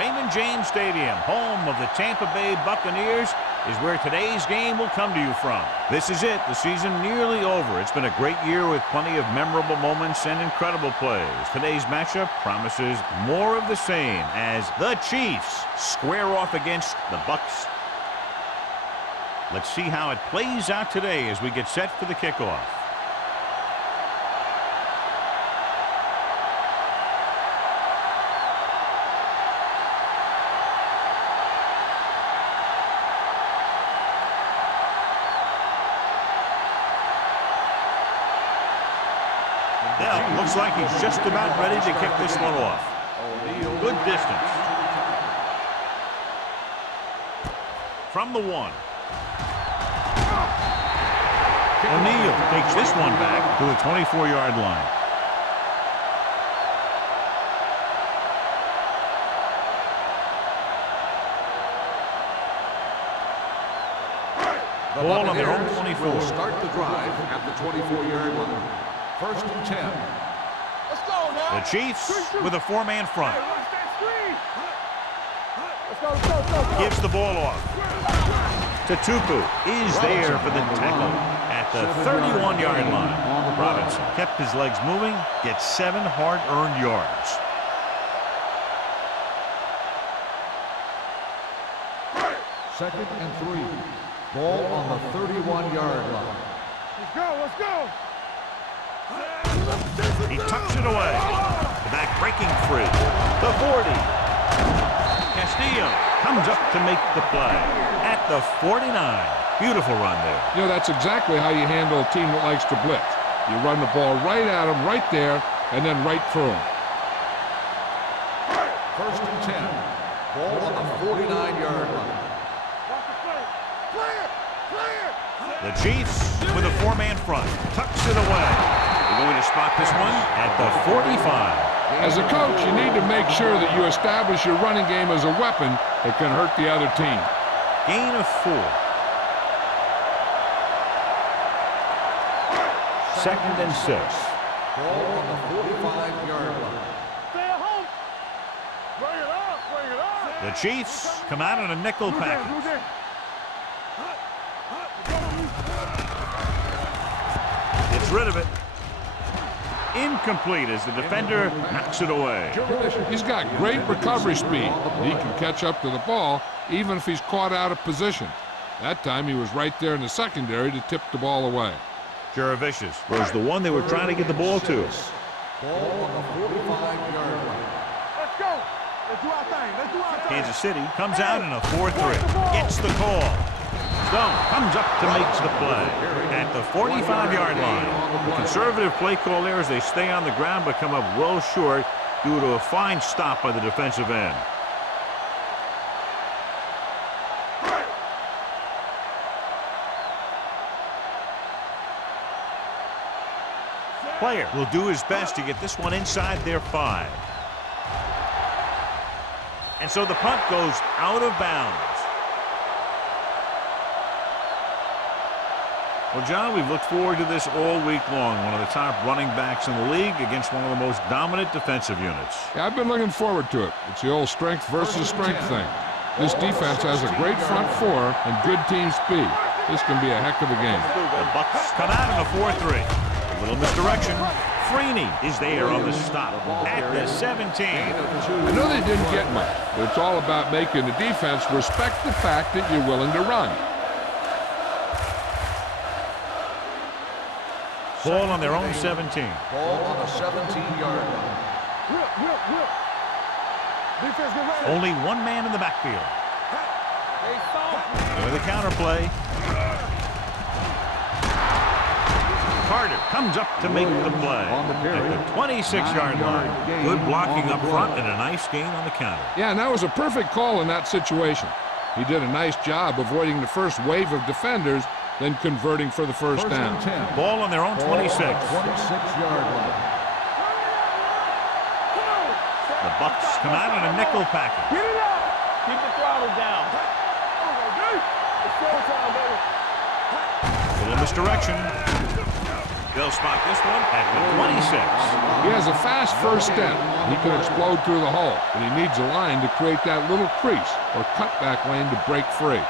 Raymond James Stadium, home of the Tampa Bay Buccaneers, is where today's game will come to you from. This is it, the season nearly over. It's been a great year with plenty of memorable moments and incredible plays. Today's matchup promises more of the same as the Chiefs square off against the Bucs. Let's see how it plays out today as we get set for the kickoff. Now, looks like he's just about ready to kick this one off. Good distance. From the 1. O'Neal takes this one back to the 24-yard line. Ball on their own 24. Will start the drive at the 24-yard line. 1st and 10. Let's go now. The Chiefs with a 4-man front. Let's go. Gives the ball off. Tupu is there for the tackle at the 31-yard line. Robinson kept his legs moving, gets 7 hard-earned yards. Second and 3. Ball on the 31-yard line. Let's go. He tucks it away. The back breaking free. The 40. Castillo comes up to make the play at the 49. Beautiful run there. You know, that's exactly how you handle a team that likes to blitz. You run the ball right at them, right there, and then right through them. 1st and 10. Ball on the 49-yard line. The Chiefs with a 4-man front. Tucks it away. We're going to spot this one at the 45. As a coach, you need to make sure that you establish your running game as a weapon that can hurt the other team. Gain of 4. 2nd and 6. Ball on the 45-yard line. Stay at home. Bring it up. The Chiefs come out in a nickel package. Gets rid of it. Incomplete as the defender knocks it away. He's got great recovery speed. He can catch up to the ball even if he's caught out of position. That time he was right there in the secondary to tip the ball away. Juravicius was the one they were trying to get the ball to. Ball on the 45-yard line. Let's go. Let's do our thing. Kansas City comes out in a 4-3. Gets the call. Stone comes up to make the play at the 45-yard line. The conservative play call there as they stay on the ground but come up well short due to a fine stop by the defensive end. Player will do his best to get this one inside their 5. And so the punt goes out of bounds. Well, John, we've looked forward to this all week long. One of the top running backs in the league against one of the most dominant defensive units. Yeah, I've been looking forward to it. It's the old strength versus strength thing. This defense has a great front 4 and good team speed. This can be a heck of a game. The Bucs come out in a 4-3. A little misdirection. Freeney is there on the stop at the 17. I know they didn't get much, but it's all about making the defense respect the fact that you're willing to run. Ball on their own 17. Ball on the 17-yard line. Defense, get ready. Only one man in the backfield. With a counter play. Carter comes up to make the play at the 26-yard line. Good blocking up front and a nice gain on the counter. Yeah, and that was a perfect call in that situation. He did a nice job avoiding the first wave of defenders, then converting for the first down. Ball on their own 26. 26-yard line. The Bucs come out in a nickel package. Get it up. Keep the throttle down. It's showtime, baby. Little misdirection. They'll spot this one at the 26. He has a fast first step. He can explode through the hole, but he needs a line to create that little crease or cutback lane to break free.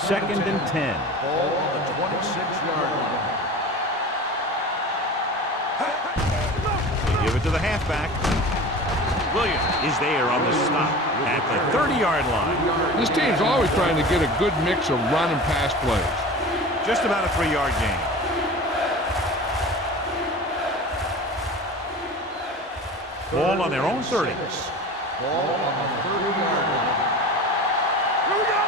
Second and 10. Ball on the 26-yard line. They give it to the halfback. Williams is there on the stop at the 30-yard line. This team's always trying to get a good mix of run and pass plays. Just about a 3-yard gain. Ball on their own 30. Ball on the 30-yard line. Here we go.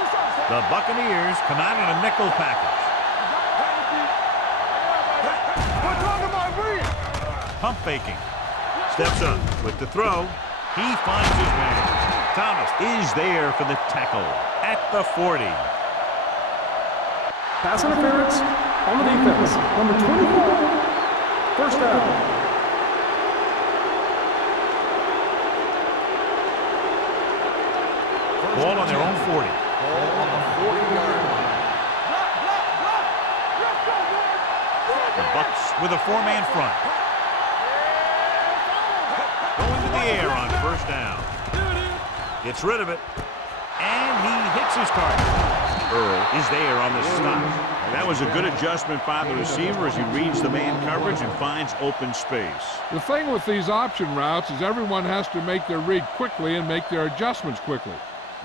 Inside. The Buccaneers come out in a nickel package. We're talking about read. Pump faking. Steps up with the throw. He finds his man. Thomas is there for the tackle at the 40. Pass interference on the defense. Number 24. First down. Ball on their own 40. Ball on the 40-yard line. The Bucs with a 4-man front. Going to the air on first down. Gets rid of it. And he hits his target. Earl is there on the stop. That was a good adjustment by the receiver as he reads the man coverage and finds open space. The thing with these option routes is everyone has to make their read quickly and make their adjustments quickly.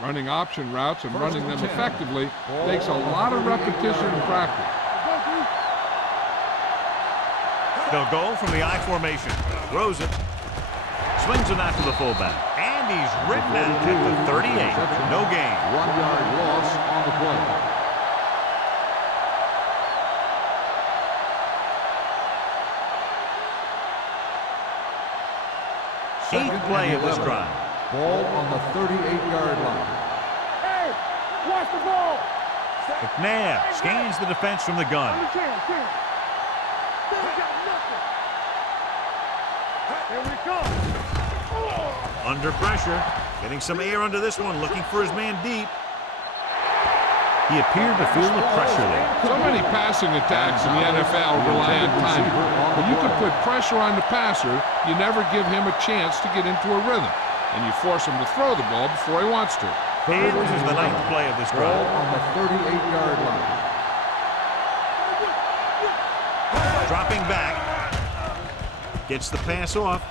Running option routes and running them effectively takes a lot of repetition and practice. They'll go from the I formation. Throws it. Swings it out to the fullback. And he's written out at the 38. No gain. 1-yard loss on the play. Eighth play of this drive. Ball on the 38-yard line. Hey, watch the ball. McNabb scans the defense from the gun. They got nothing. Here we come. Under pressure. Getting some air under this one. Looking for his man deep. He appeared to feel the pressure there. So many passing attacks in the NFL rely on timing. When you can put pressure on the passer, you never give him a chance to get into a rhythm. And you force him to throw the ball before he wants to. And this is the ninth play of this Ball drive. on the 38-yard line. Dropping back. Gets the pass off.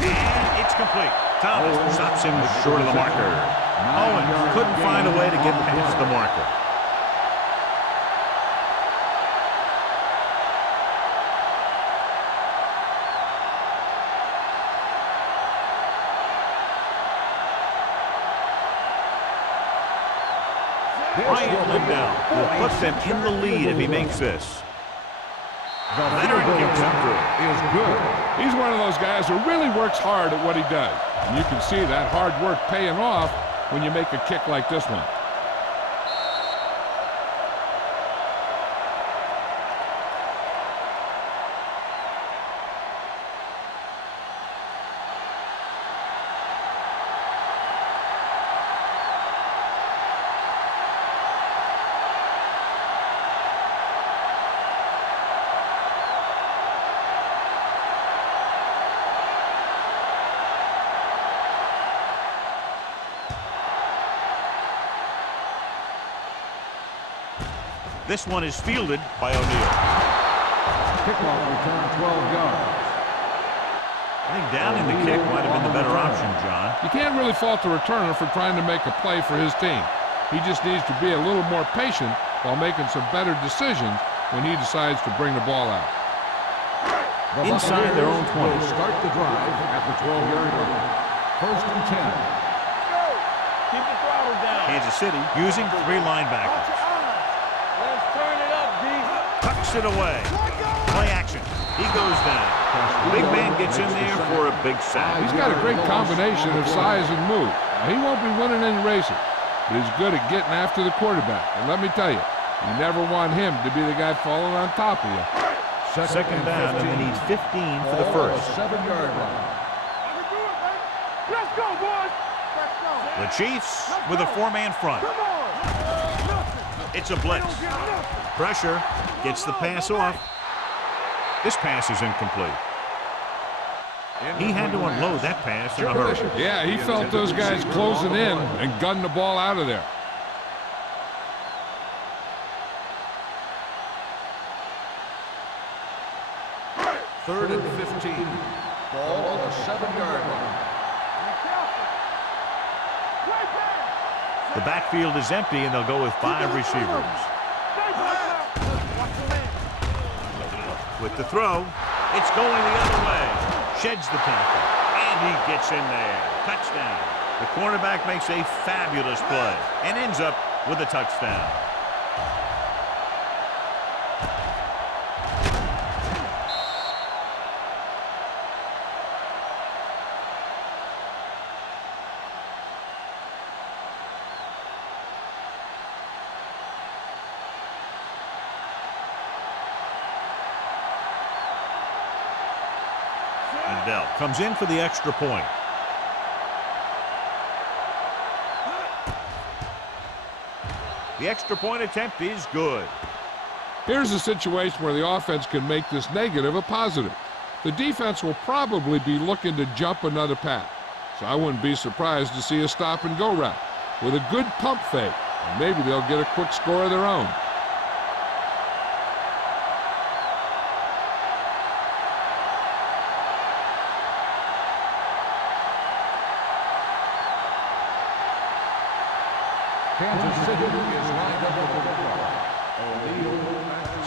And it's complete. Thomas stops him short of the marker. Owen couldn't find a way to get past the marker. Bryant Lindell will put them in the lead if he makes this. The field goal attempt is good. He's one of those guys who really works hard at what he does. And you can see that hard work paying off when you make a kick like this one. This one is fielded by O'Neal. Kickoff return 12 yards. I think down in the kick might have been the better option, John. You can't really fault the returner for trying to make a play for his team. He just needs to be a little more patient while making some better decisions when he decides to bring the ball out. Inside their own 20. Will start the drive at the 12-yard line. First and 10. Keep the throttle down. Kansas City using 3 linebackers. Let's turn it up, D. Tucks it away. Play action. He goes down. Big man gets in there for a big sack. He's got a great combination of size and move. Now, he won't be winning any races, but he's good at getting after the quarterback. And let me tell you, you never want him to be the guy falling on top of you. Second down, and they need 15 for the first. 7-yard line. Let's go, boys. Let's go. The Chiefs with a 4-man front. Come on. It's a blitz. Pressure gets the pass off. This pass is incomplete. He had to unload that pass in a hurry. Yeah, he felt those guys closing in and gunned the ball out of there. Third and 15. Ball on the 7-yard line. The backfield is empty, and they'll go with 5 receivers. With the throw, it's going the other way. Sheds the tackle, and he gets in there. Touchdown. The cornerback makes a fabulous play and ends up with a touchdown. Bell comes in for the extra point. The extra point attempt is good. Here's a situation where the offense can make this negative a positive. The defense will probably be looking to jump another pass, so I wouldn't be surprised to see a stop-and-go route with a good pump fake, and maybe they'll get a quick score of their own. Kansas City is lined up with the football. O'Neal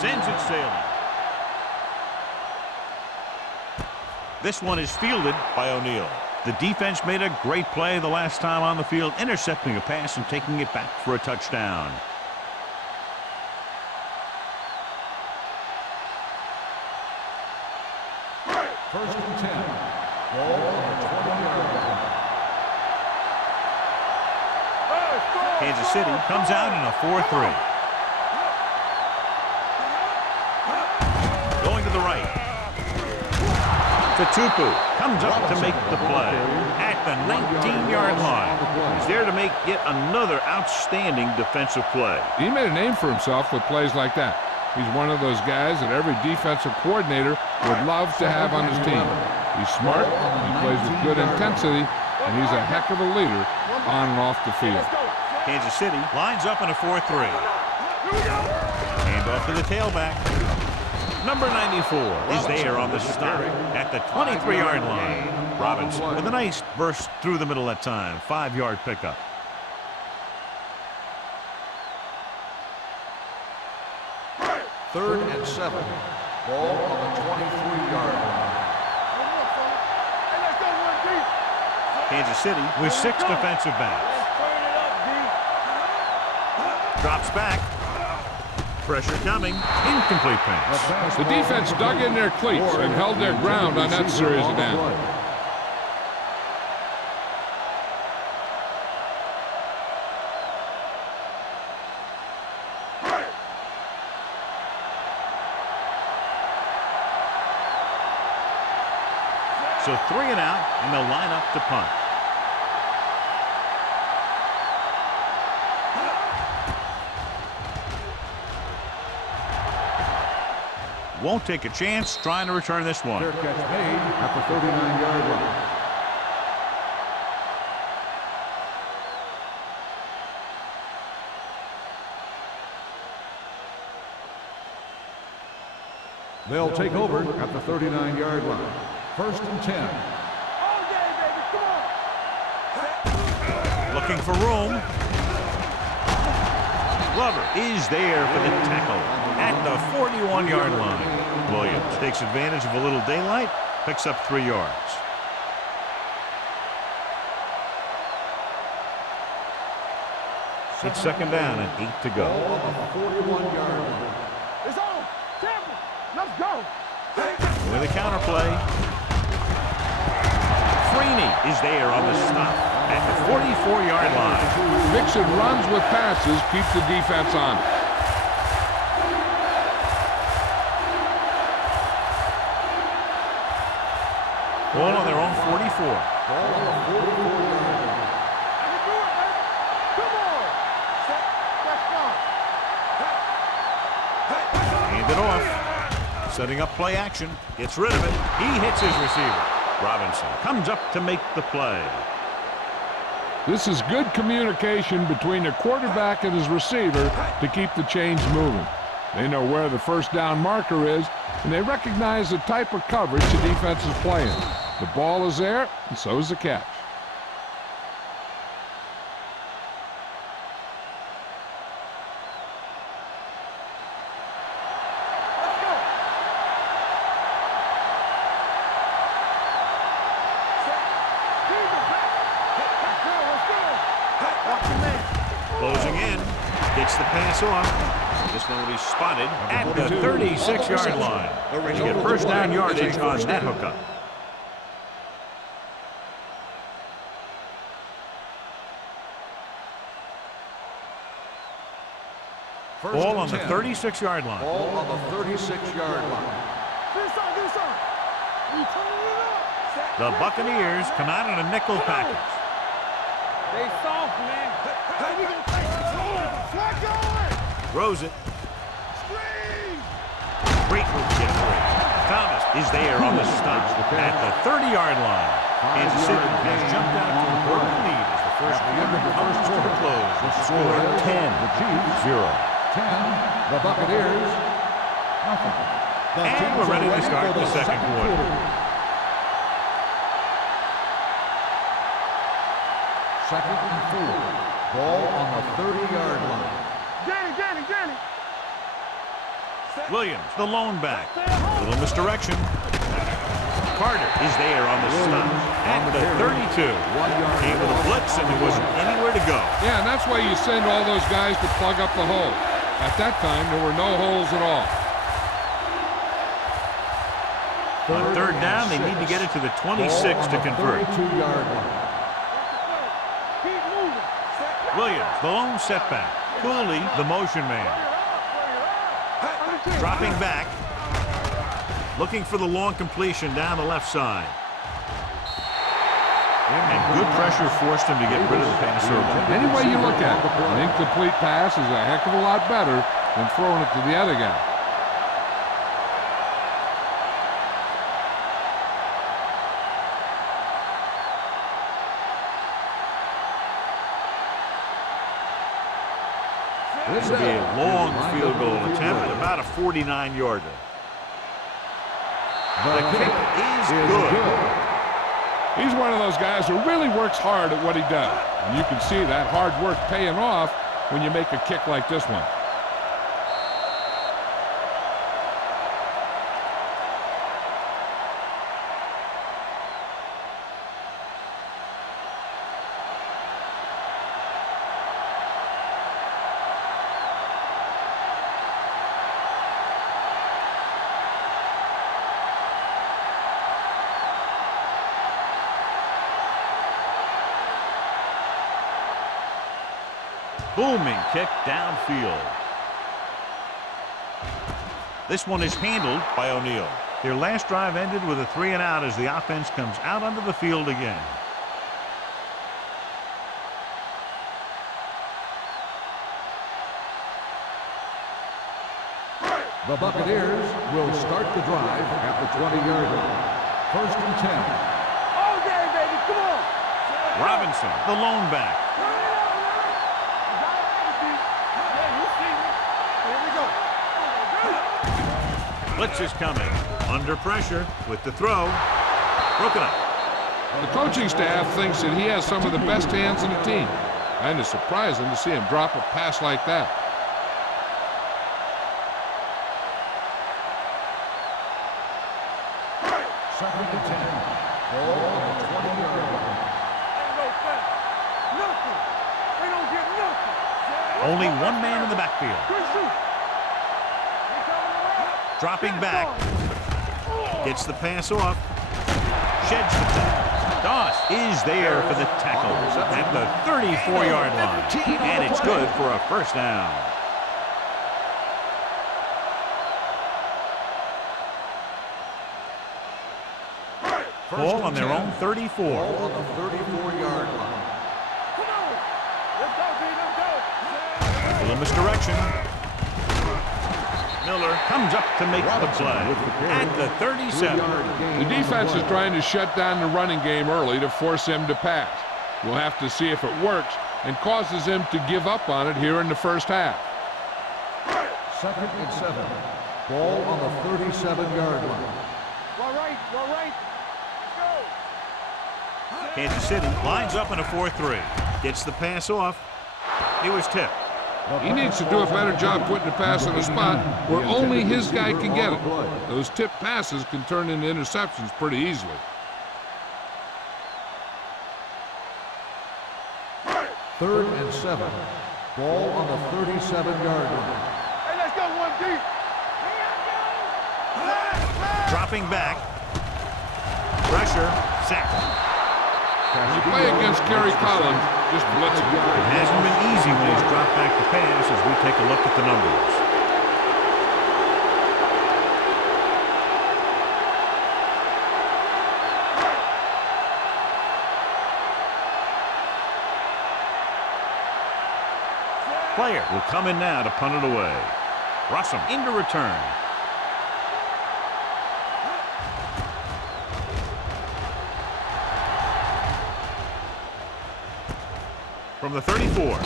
Sends it sailing. This one is fielded by O'Neal. The defense made a great play the last time on the field, intercepting a pass and taking it back for a touchdown. First and 10. Ball on the 20-yard line. Kansas City comes out in a 4-3. Going to the right. Tupu comes up to make the play at the 19-yard line. He's there to make yet another outstanding defensive play. He made a name for himself with plays like that. He's one of those guys that every defensive coordinator would love to have on his team. He's smart, he plays with good intensity, and he's a heck of a leader on and off the field. Kansas City lines up in a 4-3. Hand off to the tailback. Number 94 is there on the stop at the 23-yard line. Robbins with a nice burst through the middle that time. 5-yard pickup. Third and 7. Ball on the 23-yard line. Kansas City with 6 defensive backs. Drops back. Pressure coming. Incomplete pass. The defense dug in their cleats and held their ground on that series of downs. So 3 and out, and they'll line up to punt. Won't take a chance trying to return this one. Fair catch made at the 39-yard line. They'll take over at the 39-yard line. First and 10. Looking for room. Glover is there for the tackle at the 41-yard line. Williams takes advantage of a little daylight, picks up 3 yards. It's second down and 8 to go. On the 41-yard line. It's on. Campbell, let's go. With a counterplay. Freeney is there on the stop at the 44-yard line. Mixon runs with passes, keep the defense on. Ball on their own 44. Ball on the 44-yard line. I can do it, man. Come on. Let's go. it off. Setting up play action. Gets rid of it. He hits his receiver. Robinson comes up to make the play. This is good communication between the quarterback and his receiver to keep the chains moving. They know where the first down marker is, and they recognize the type of coverage the defense is playing. The ball is there, and so is the catch. Closing in. Gets the pass off. This one will be spotted at the 36-yard line. To get first down yardage on that hookup. Ball on the 36-yard line. Ball on the 36-yard line. The Buccaneers come out in a nickel package. They soft, man. Throws it. Great move to get free. Thomas is there on the stop at the 30-yard line. Kansas City has jumped out to an important lead as the first quarter comes to a close with the score 10-0. 10, the Buccaneers, nothing. And we're ready to start the second quarter. Second and 4. Ball on the 30-yard line. Danny. Williams, the lone back. Little misdirection. Carter is there on the stop at the 32. Came with a blitz and there wasn't anywhere to go. Yeah, and that's why you send all those guys to plug up the hole. At that time, there were no holes at all. On third down, they need to get it to the 26 to convert. 32-yard line. Williams, the lone setback. Cooley, the motion man. Dropping back. Looking for the long completion down the left side. And good pressure forced him to get rid of the pass early. Any way you look at it, an incomplete pass is a heck of a lot better than throwing it to the other guy. This will be a long field goal attempt, about a 49-yarder. The kick is good. He's one of those guys who really works hard at what he does. And you can see that hard work paying off when you make a kick like this one. Booming kick downfield. This one is handled by O'Neal. Their last drive ended with a 3-and-out as the offense comes out onto the field again. The Buccaneers will start the drive at the 20-yard line. First and 10. All day, baby. Come on. Robinson, the lone back. Blitz is coming. Under pressure with the throw. Broken up. The coaching staff thinks that he has some of the best hands in the team. And it's surprising to see him drop a pass like that. Second and 10. Ball on the 20-yard line. Ain't no thing. Nothing. They don't get nothing. Only one man in the backfield. Good shoot. Dropping back. Gets the pass off. Sheds the tackle. Doss is there for the tackle at the 34-yard line. And it's good for a first down. Ball on their own 34. Ball on the 34-yard line. Come on. Let's go, B. Let's go. A little misdirection. Miller comes up to make the play at the 37. The defense is trying to shut down the running game early to force him to pass. We'll have to see if it works and causes him to give up on it here in the first half. 2nd and 7. Ball on the 37-yard line. Well, right. Go. Kansas City lines up in a 4-3. Gets the pass off. He was tipped. He needs to do a better job putting the pass in a spot where only his guy can get it. Those tipped passes can turn into interceptions pretty easily. 3rd and 7. Ball on the 37-yard line. Hey, let's go one deep. Dropping back. Pressure. Sack. When you play against Kerry Collins, just blitz him. It hasn't been easy when he's dropped back to pass as we take a look at the numbers. Player will come in now to punt it away. Russell into return. From the 34.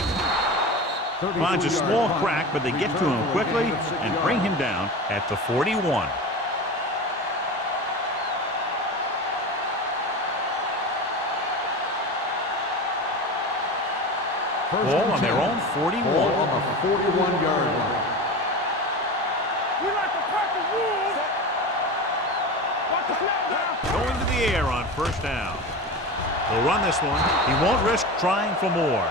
Finds a small crack, but they get to him quickly and bring him down at the 41. Ball on their own 41. Ball on the 41-yard line. We like to crack the rules. Watch the snap now. Going to the air on first down. He'll run this one. He won't risk trying for more.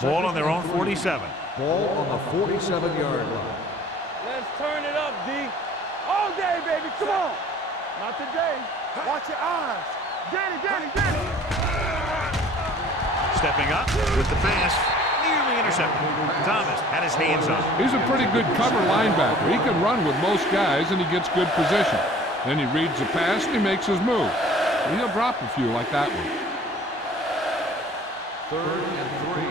Ball on their own 47. Ball on the 47-yard line. Let's turn it up, D. All day, baby. Come on. Not today. Watch your eyes. Danny. Stepping up with the pass. Nearly intercepted. Thomas had his hands on it. He's a pretty good cover linebacker. He can run with most guys, and he gets good position. Then he reads the pass, and he makes his move. And he'll drop a few like that one. 3rd and 3.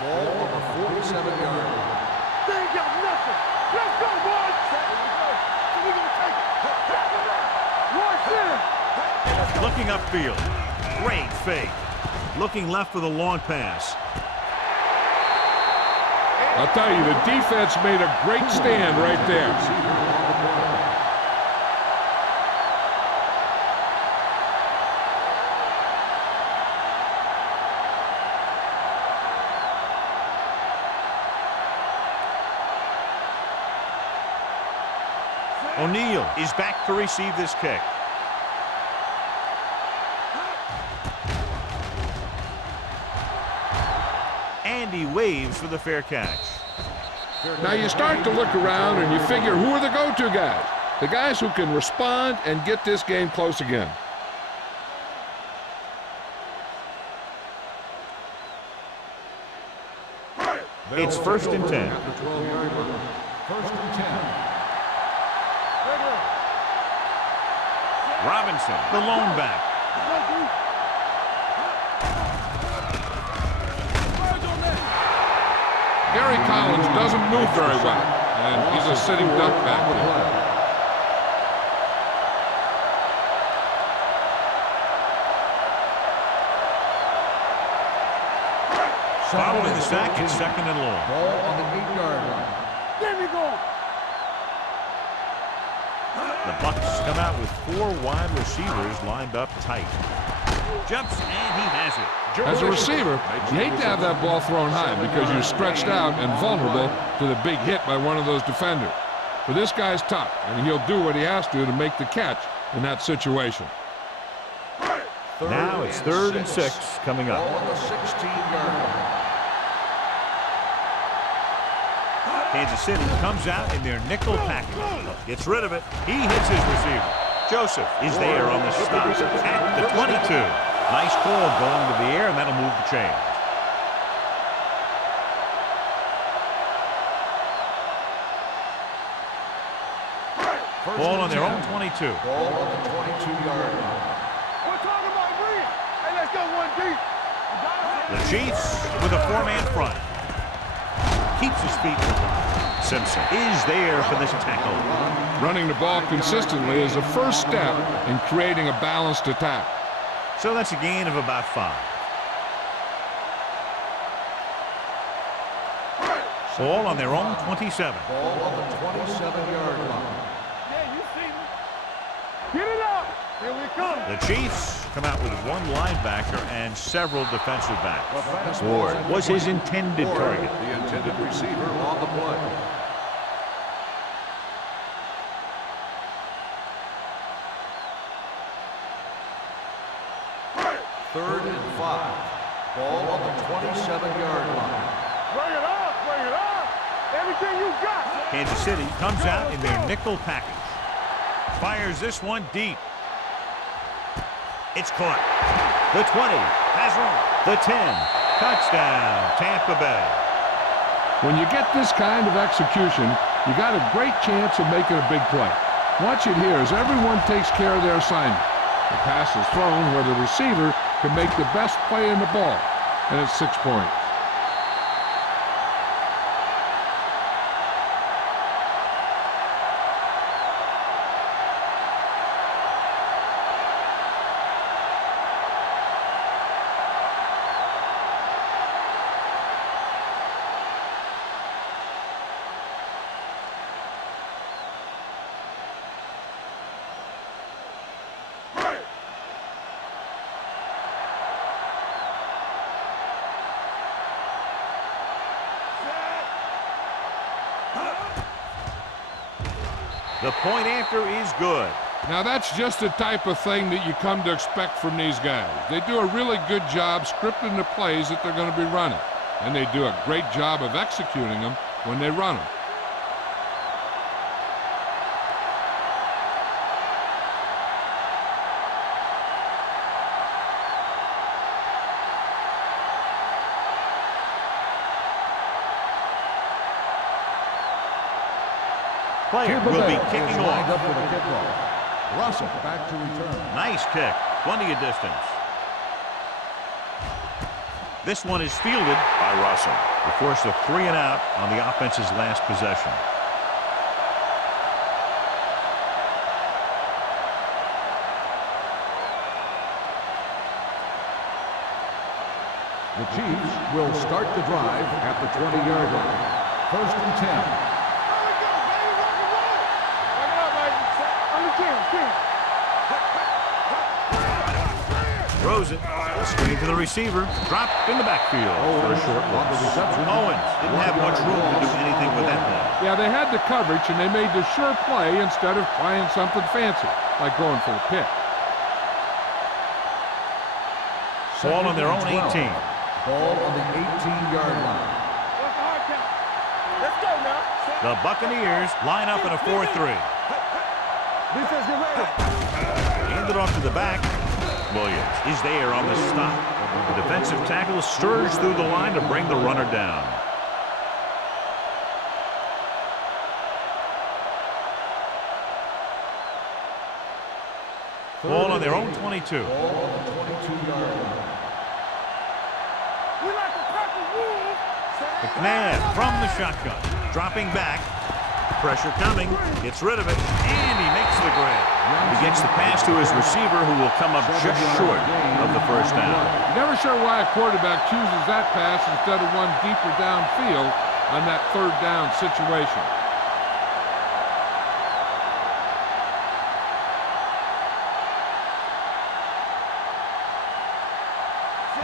Ball on the 47-yard line. They ain't got nothing. Let's go, boys. We're going to take it. Watch this. Looking upfield. Great fake. Looking left for the long pass. I'll tell you, the defense made a great stand right there. O'Neal is back to receive this kick. And he waves for the fair catch. Now you start to look around and you figure, who are the go-to guys? The guys who can respond and get this game close again. It's 1st and 10. At the 12-yard line. 1st and 10. Robinson, the lone back. Gary Collins doesn't move very well, and he's a sitting duck back there. Following the sack, it's 2nd and long. Ball on the 8-yard line. There we go. The Bucs come out with 4 wide receivers lined up tight. Jumps, and he has it. As a receiver, you hate to have that ball thrown high because you're stretched out and vulnerable to the big hit by one of those defenders. But this guy's tough, and he'll do what he has to make the catch in that situation. Now it's 3rd and 6 coming up. Ball on the 16-yard line. Kansas City comes out in their nickel package. Gets rid of it. He hits his receiver. Joseph is there on the stop at the 22. Nice call going to the air, and that'll move the chain. Ball on their own 22. Ball on the 22-yard line. We're talking about bring it. Hey, let's go one deep. The Chiefs with a four-man front. Keeps his feet in the line. Simpson is there for this tackle. Running the ball consistently is the first step in creating a balanced attack. So that's a gain of about 5. Ball on their own 27. Ball on the 27-yard line. Yeah, you see me. Get it up. Here we come. The Chiefs come out with one linebacker and several defensive backs. The fastball Ward was his intended Ward, target. the intended receiver on the play. Third and 5. Ball on the 27-yard line. Bring it up. Bring it up. Everything you got. Kansas City comes out in their nickel package. Fires this one deep. It's caught. The 20 has room. The 10. Touchdown, Tampa Bay. When you get this kind of execution, you got a great chance of making a big play. Watch it here as everyone takes care of their assignment. The pass is thrown where the receiver can make the best play in the ball, and it's 6 points. The point after is good. Now that's just the type of thing that you come to expect from these guys. They do a really good job scripting the plays that they're going to be running, and they do a great job of executing them when they run them. Player Tampa will be Bay kicking is lined off. up for the kickoff. Russell back to return. Nice kick. Plenty of distance. This one is fielded by Russell. They forced a 3 and out on the offense's last possession. The Chiefs will start the drive at the 20-yard line. First and 10. There we go, baby. Rock and roll. Bring it up, baby. On the king. Throws it. A screen to the receiver. Dropped in the backfield for a short On the loss. reception. Owens didn't have much room to do anything with that ball. Yeah, they had the coverage, and they made the sure play instead of trying something fancy, like going for a pick. Ball on their own 18. Ball on the 18-yard line. What's the hard count? Let's go now. The Buccaneers line up in a 4-3. Defense, get ready. Handed off to the back. Williams is there on the stop. The defensive tackle stirs through the line to bring the runner down. Ball on their own 22. Ball on the 22-yard line. We like the purple wolves. McNabb from the shotgun. Dropping back. Pressure coming. Gets rid of it. And he makes the grab. He gets the pass to his receiver, who will come up just short of the first down. Never sure why a quarterback chooses that pass instead of one deeper downfield on that third down situation.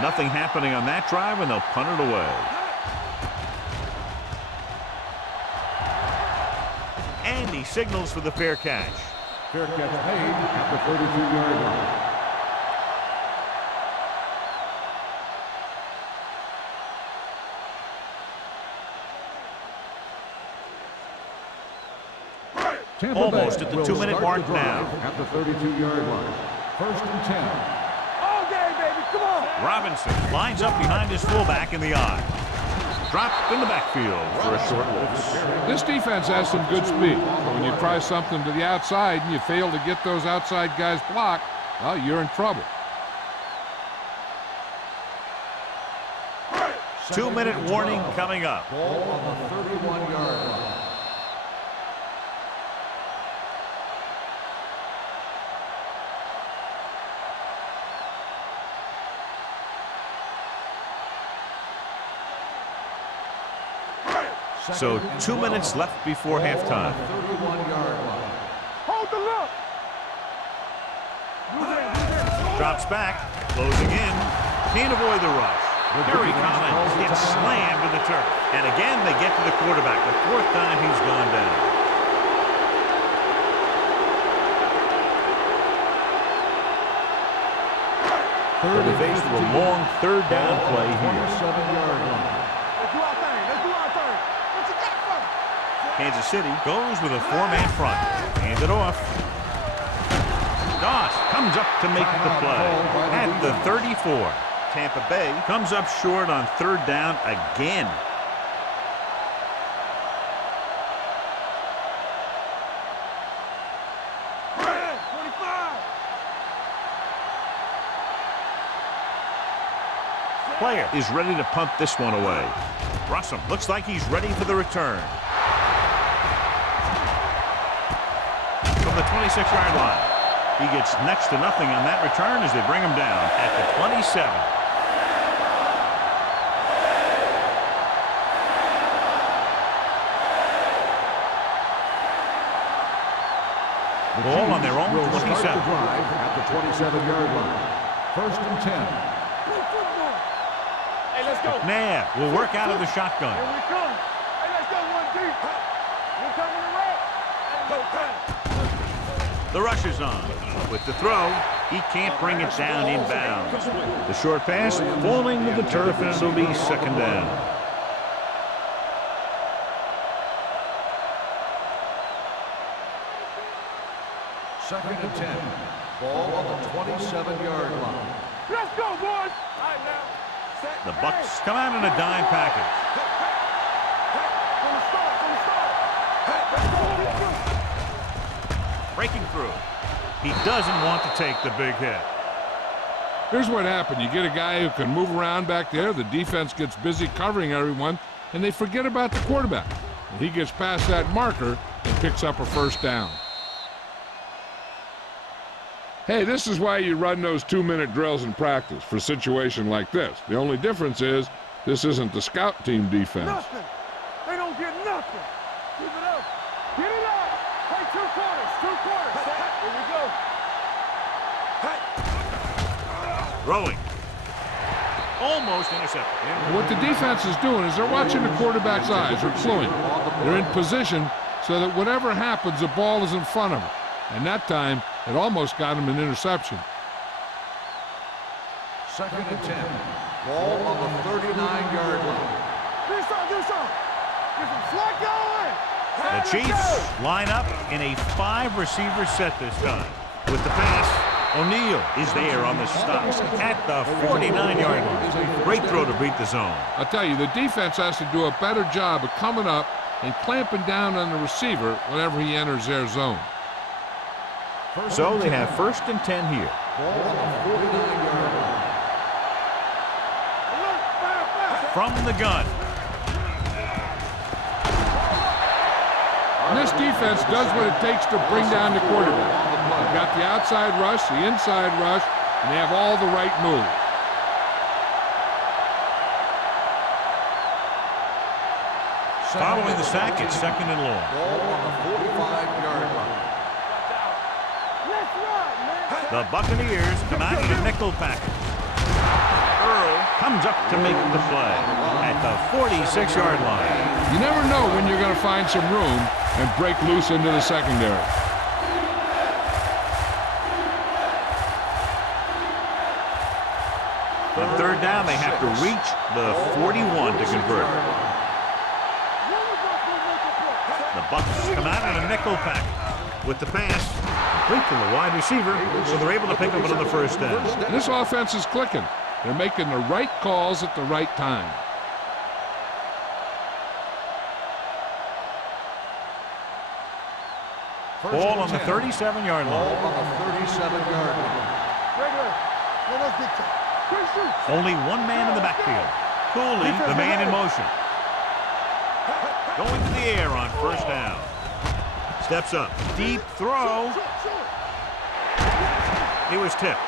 Nothing happening on that drive, and they'll punt it away. And he signals for the fair catch. Fair catch made at the 32-yard line. Tampa Almost Bay at the will 2-minute start mark the drive now. at the 32-yard line. First and 10. All day, baby. Come on. Robinson lines up behind his fullback in the eye. Dropped in the backfield for a short loss. This defense has some good speed. So when you try something to the outside and you fail to get those outside guys blocked, well, you're in trouble. 2-minute warning coming up. Ball on the 31-yard line. So 2 minutes left before halftime. 31-yard line. Hold the look. Drops back, closing in. Can't avoid the rush. Harry Collins gets slammed to the turf. And again, they get to the quarterback. The fourth time he's gone down. They'll be faced with a long third down play here. 27-yard line. Let's do our thing. Let's do our thing. What you got for me? Kansas City goes with a four-man front. Hand it off. Doss comes up to make the play at the 34. Tampa Bay comes up short on third down again. Player is ready to punt this one away. Russell looks like he's ready for the return. From the 26-yard line. He gets next to nothing on that return as they bring him down at the 27. Ball on their own 27. Start the drive at the 27-yard line. First and 10. Hey, let's go. McNabb will work out of the shotgun. Here we come. Hey, let's go one deep. We're coming to right. Hey, go. The rush is on. With the throw, he can't bring it down inbounds. The short pass falling to the turf, and it'll be second down. Second and 10. Ball on the 27-yard line. Let's go, boys. All right, now. Set. The Bucs come out in a dime package. Breaking through. He doesn't want to take the big hit. Here's what happened. You get a guy who can move around back there. The defense gets busy covering everyone, and they forget about the quarterback. And he gets past that marker and picks up a first down. Hey, this is why you run those 2-minute drills in practice for a situation like this. The only difference is this isn't the scout team defense. Nothing. They don't get nothing. Keep it up. Get it up. Hey, two quarters. Here we go. Throwing. Almost intercepted. What the defense is doing is they're watching the quarterback's eyes. They're cluing. They're in position so that whatever happens, the ball is in front of them. And that time, it almost got him an interception. Second and 10. Ball on the 39-yard line. Do something. Get some slot going. The Chiefs line up in a 5-receiver set this time. With the pass, O'Neal is there on the stop at the 49-yard line. Great throw to beat the zone. I'll tell you, the defense has to do a better job of coming up and clamping down on the receiver whenever he enters their zone. So they have first and 10 here. Ball on the 49-yard line. From the gun. And this defense does what it takes to bring down the quarterback. They've got the outside rush, the inside rush, and they have all the right moves. Following the sack, it's second and long. Ball on the 45-yard line. The Buccaneers come out in a nickel package. Earl comes up to make the play at the 46-yard line. You never know when you're going to find some room and break loose into the secondary. On third down, they have to reach the 41 to convert. The Bucs come out in a nickel package with the pass. Complete to the wide receiver, so they're able to pick up another first down. This offense is clicking. They're making the right calls at the right time. Ball on the 37-yard Ball line. on the 37-yard line. Regular. Let us dictate. Quick shoot. Only one man in the backfield. Cooley, the man in motion. Going to the air on first down. Steps up. Deep throw. He was tipped.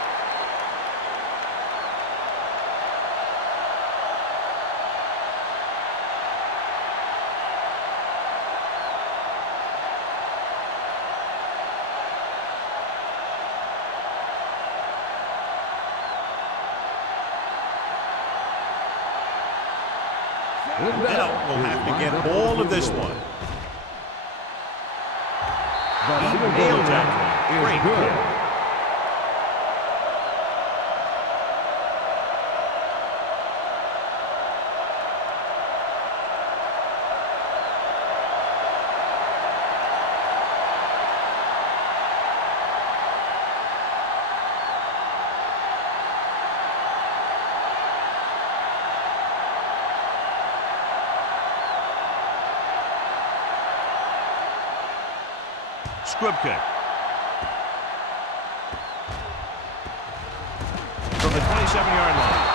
Now we'll have to get all of this one. He nailed that one. Great kick. Squib kick. From the 27-yard line.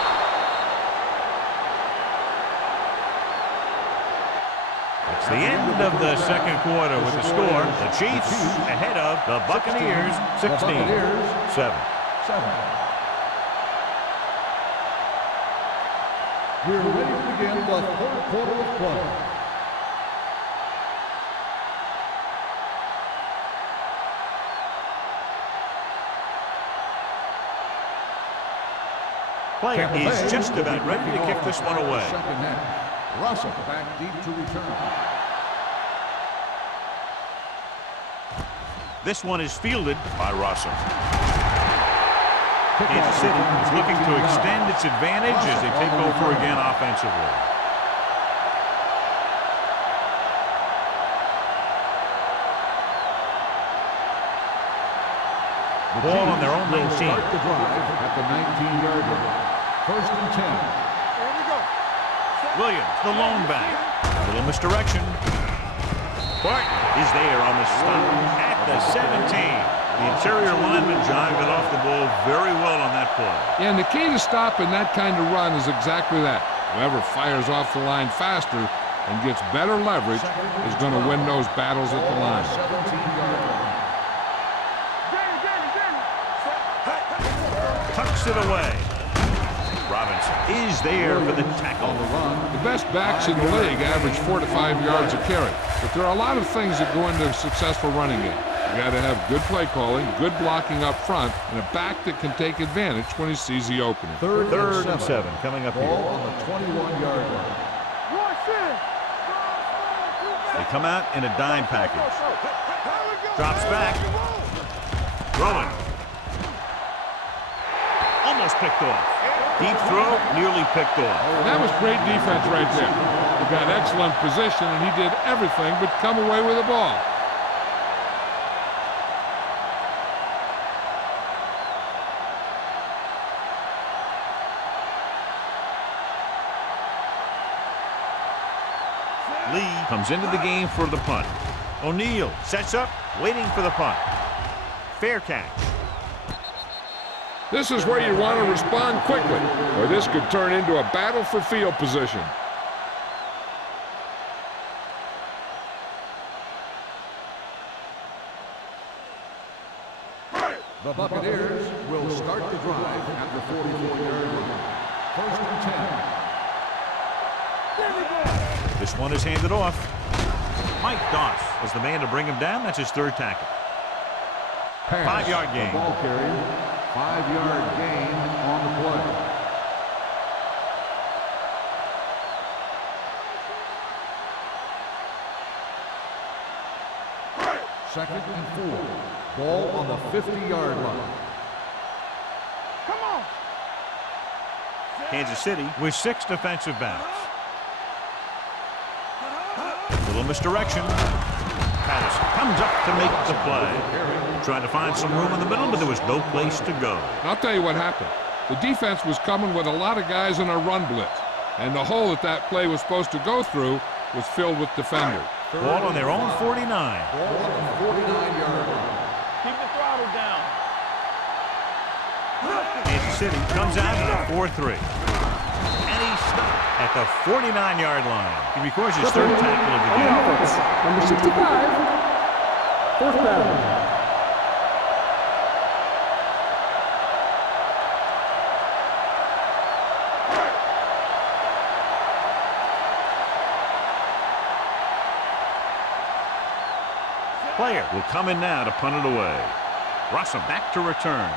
It's the end of the second quarter with the score. The Chiefs ahead of the Buccaneers 16-7. We're ready to begin the third quarter of play. Player is just about ready to kick this one away. Russell back deep to return. This one is fielded by Russell. Kansas City is looking to extend its advantage as they take over again offensively. Ball on their own 19. Start the drive at the 19-yard line. First and 10. Here we go. Williams, the lone back. A little misdirection. Barton is there on the stop at the 17. The interior lineman, John, got off the ball very well on that play. Yeah, and the key to stopping that kind of run is exactly that. Whoever fires off the line faster and gets better leverage is going to win those battles at the line. 17-yard line. Tucks it away. Robinson is there for the tackle. The best backs in the league average 4 to 5 yards a carry, but there are a lot of things that go into a successful running game. You got to have good play calling, good blocking up front, and a back that can take advantage when he sees the opening. Third and 7 coming up Ball here. on the 21-yard line. They come out in a dime package. Drops back. Throwing. Almost picked off. Deep throw, nearly picked off. And that was great defense right there. He got excellent position, and he did everything but come away with the ball. Lee comes into the game for the punt. O'Neal sets up, waiting for the punt. Fair catch. This is where you want to respond quickly, or this could turn into a battle for field position. The Buccaneers will start the drive at the 44-yard line. First and 10. This one is handed off. Mike Doss was the man to bring him down. That's his third tackle. Pass. 5-yard gain. The ball carrier. 5-yard gain on the play. Second and 4. Ball on the 50-yard line. Come on. Kansas City with 6 defensive backs. Little misdirection. Patterson comes up to make the play. Trying to find some room in the middle, but there was no place to go. I'll tell you what happened. The defense was coming with a lot of guys in a run blitz, and the hole that play was supposed to go through was filled with defenders. Ball on their own 49. Ball on the 49-yard line. Keep the throttle down. Kansas City comes out in a 4-3. And he's stopped at the 49-yard line. He records his third tackle of the On the game. offense, number 65, fourth down. Player will come in now to punt it away. Russell back to return.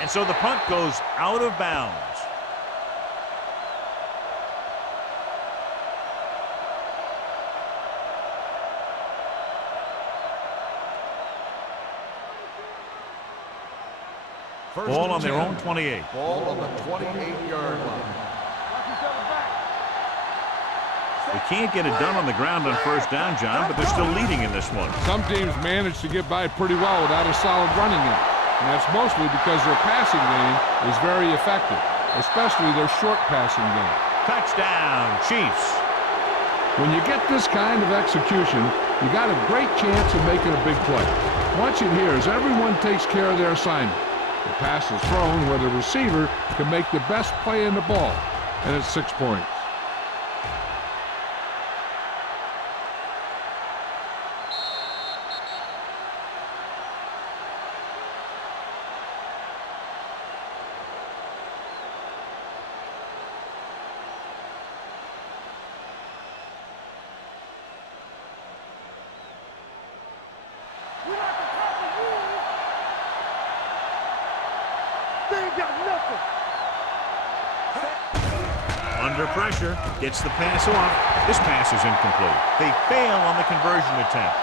And so the punt goes out of bounds. Ball on their own 28. Ball on the 28-yard line. They can't get it done on the ground on first down, John, but they're still leading in this one. Some teams manage to get by pretty well without a solid running game. And that's mostly because their passing game is very effective, especially their short passing game. Touchdown, Chiefs. When you get this kind of execution, you got a great chance of making a big play. Watch it here as everyone takes care of their assignment. The pass is thrown where the receiver can make the best play in the ball, and it's 6 points. Under pressure, gets the pass off. This pass is incomplete. They fail on the conversion attempt.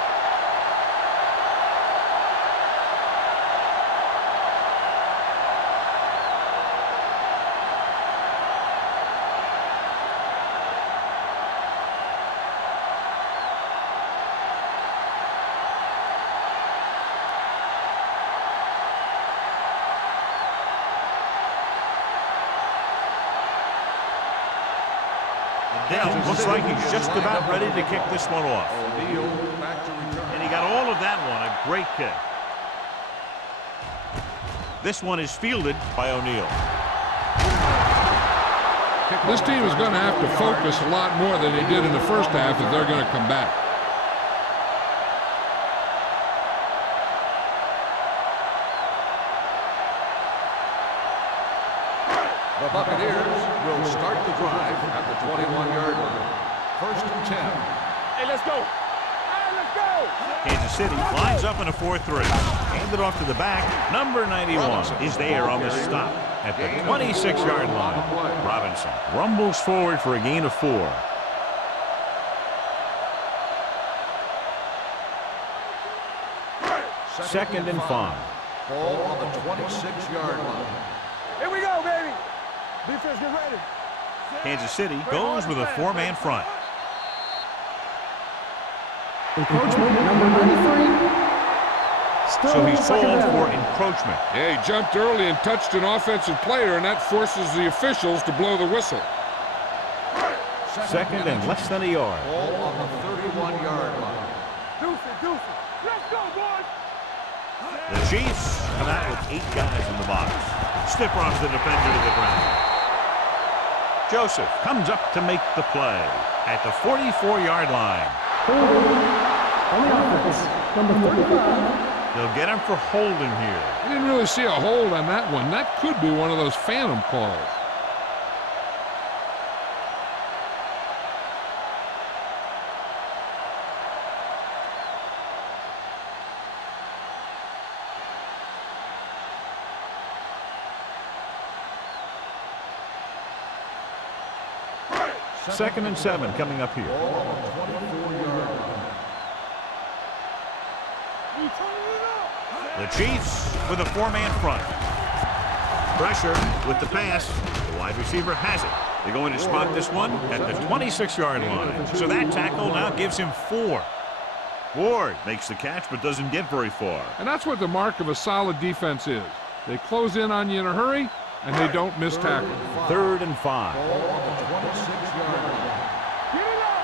Down. Looks like he's just about ready to kick this one off. O'Neal back to return. And he got all of that one. A great kick. This one is fielded by O'Neal. This team is going to have to focus a lot more than they did in the first half if they're going to come back. The Buccaneers will start the drive at the 21-yard line. First and 10. Hey, let's go. Hey, let's go. Kansas City lines up in a 4-3. Handed off to the back. Number 91 is there on the stop at the 26-yard line. Robinson rumbles forward for a gain of 4. Second and 5. Ball on the 26-yard line. Here we go, baby. Defense, get ready. Kansas City goes with a 4-man front. Encroachment, number 93. So he's Second called down. for encroachment. Yeah, he jumped early and touched an offensive player, and that forces the officials to blow the whistle. Second and less than a yard. Ball on the 31-yard line. Deuce it. Let's go, boys. The Chiefs come out with 8 guys in the box. Stiff arms the defender to the ground. Joseph comes up to make the play at the 44-yard line. Holding on the offense, number 35. They'll get him for holding here. I didn't really see a hold on that one. That could be one of those phantom calls. Second and 7 coming up here. Ball on the 24-yard line. The Chiefs with a 4-man front. Pressure with the pass. The wide receiver has it. They're going to spot this one at the 26-yard line. So that tackle now gives him 4. Ward makes the catch but doesn't get very far. And that's what the mark of a solid defense is. They close in on you in a hurry, and they don't miss tackle. 3rd and 5. Ball on the 26-yard line. Get it up.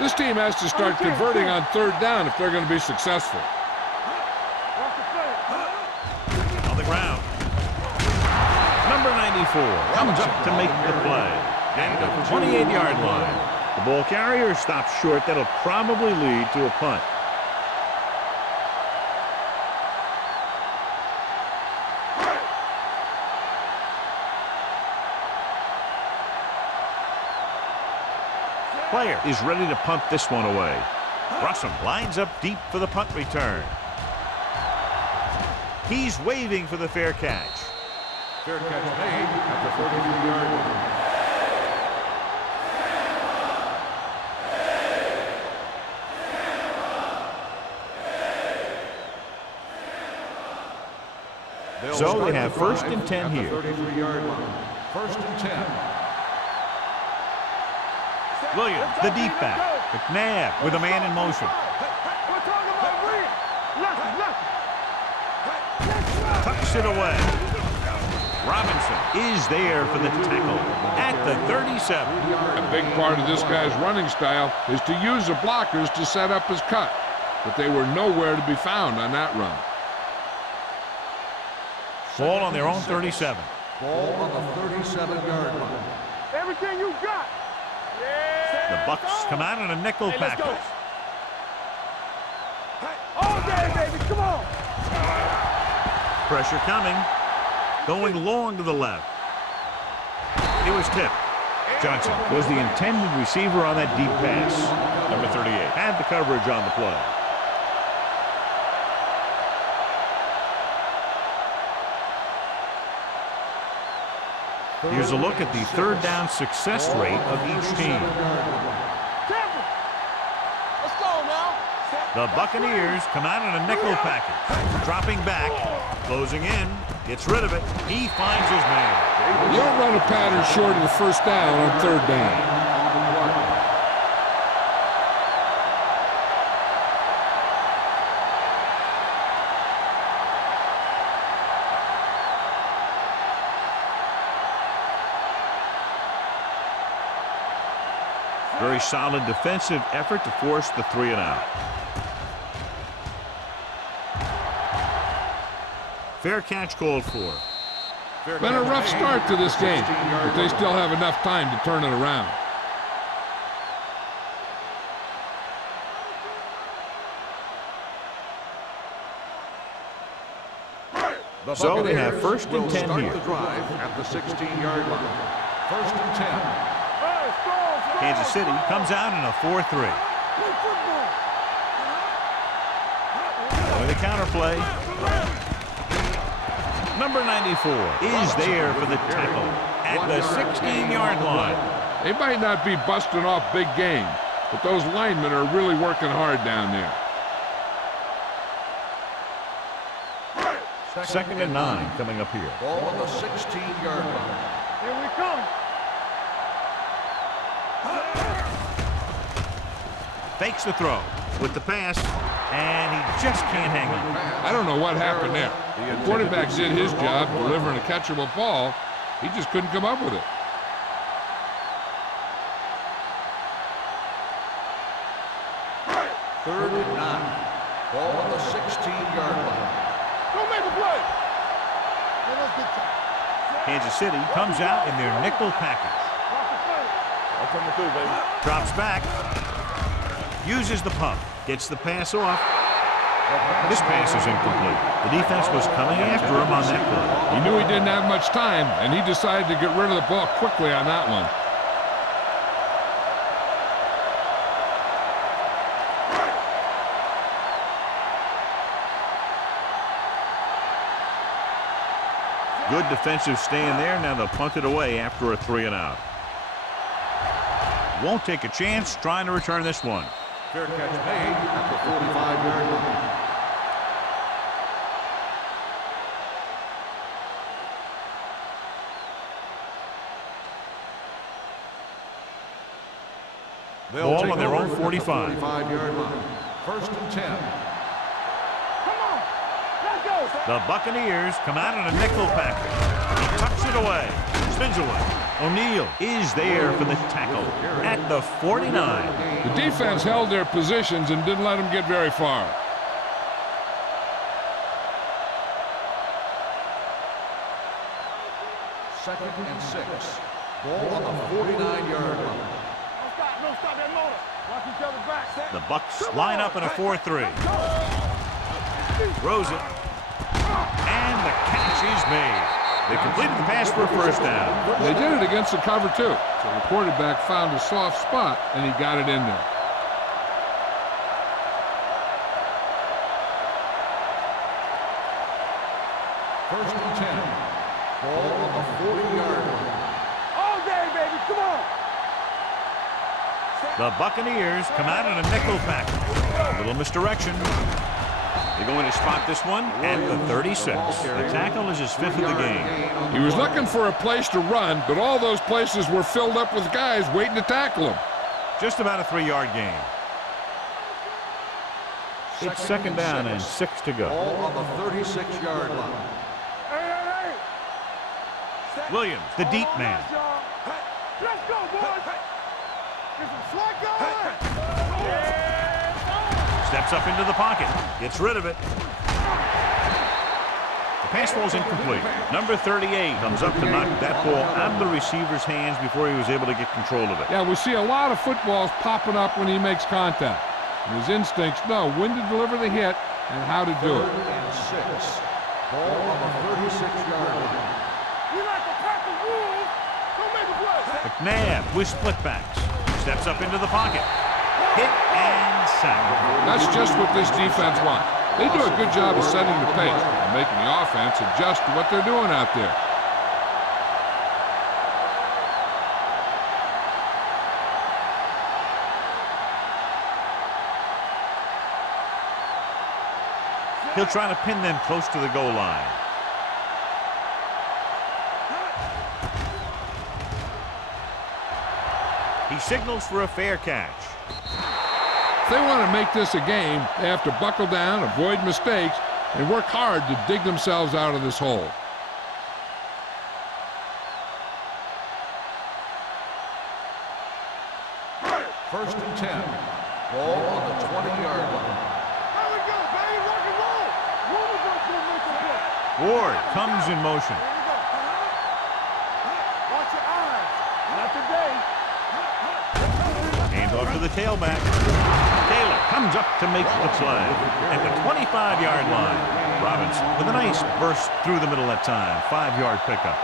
This team has to start converting on 3rd down if they're going to be successful. Watch the play. On the ground. Number 94 comes up to make the play. Down to the 28-yard line. The ball carrier stops short. That'll probably lead to a punt. Player is ready to punt this one away. Russell lines up deep for the punt return. He's waving for the fair catch. Fair catch made at the 33-yard line. So they have 1st and 10 here. 33-yard line. 1st and 10. Williams, the deep back. McNabb with a man in motion. We're talking about Williams. Left. Tucks it away. Robinson is there for the tackle at the 37. A big part of this guy's running style is to use the blockers to set up his cut, but they were nowhere to be found on that run. Ball on their own 37. Ball on the 37-yard line. Everything you got. The Bucks come out in a nickel package. All day, baby. Come on. Pressure coming. Going long to the left. It was tipped. Johnson was the intended receiver on that deep pass. Number 38 had the coverage on the play. Here's a look at the 3rd down success rate of each team. Let's go now. The Buccaneers come out in a nickel package. Dropping back, closing in, gets rid of it. He finds his man. You don't run a pattern short of the 1st down on 3rd down. Very solid defensive effort to force the 3 and out. Fair catch called for. Been a rough start to this game, but they still have enough time to turn it around. So they have 1st and 10 start here. the drive at the 16-yard line. 1st and 10. Kansas City comes out in a 4-3. With a counterplay. Number 94 is there for the tackle at the 16-yard line. They might not be busting off big game, but those linemen are really working hard down there. 2nd and 9 coming up here. Ball on the 16-yard line. Here we come. Fakes the throw with the pass, and he just can't hang on. I don't know what happened there. The quarterback did his job delivering a catchable ball. He just couldn't come up with it. Third and 9. Ball on the 16-yard line. Don't make a play. Kansas City comes out in their nickel package. I'll come through, baby. Drops back. Uses the pump. Gets the pass off. This pass is incomplete. The defense was coming after him on that play. He knew he didn't have much time, and he decided to get rid of the ball quickly on that one. Good defensive stand there. Now they'll punt it away after a 3 and out. Won't take a chance trying to return this one. Fair catch made at the 45-yard line. Ball on their own 45. 45-yard line. 1st and 10. Come on. Let's go. The Buccaneers come out in a nickel package. He tucks it away. Spins away. O'Neal is there for the tackle at the 49. The defense held their positions and didn't let them get very far. Second and 6. Ball on the 49-yard line. No, stop that motor. Watch each other back. The Bucks line up in a 4-3. Throws it. And the catch is made. They completed the pass for a first down. They did it against the cover, too. So the quarterback found a soft spot, and he got it in there. First and 10. Ball on the 40-yard line. All day, baby. Come on. The Buccaneers come out in a nickel package. A little misdirection. They're going to spot this one at the 36. The tackle is his 5th of the game. He was looking for a place to run, but all those places were filled up with guys waiting to tackle him. Just about a 3-yard gain. It's second down and 6 to go. Ball on the 36-yard line. Hey. Williams, the deep man. Let's go, boys. Get some slack going. Steps up into the pocket. Gets rid of it. The pass falls incomplete. Number 38 comes up to knock that ball out of the receiver's hands before he was able to get control of it. Yeah, we see a lot of footballs popping up when he makes contact. And his instincts know when to deliver the hit and how to do it. Third and 6. Ball on the 36-yard line. We like to practice rules. Don't make a play. McNabb with split-backs. Steps up into the pocket. Hit and sack. That's just what this defense wants. They do a good job of setting the pace and making the offense adjust to what they're doing out there. He'll try to pin them close to the goal line. He signals for a fair catch. If they want to make this a game, they have to buckle down, avoid mistakes, and work hard to dig themselves out of this hole. First and 10. Ball on the 20-yard line. There we go, baby. Rock and roll. One of us will make a play. Ward comes in motion. There we go. Watch your eyes. Not today. Hand off to the tailback. Taylor comes up to make the play at the 25-yard line. Robinson with a nice burst through the middle that time. 5-yard pickup.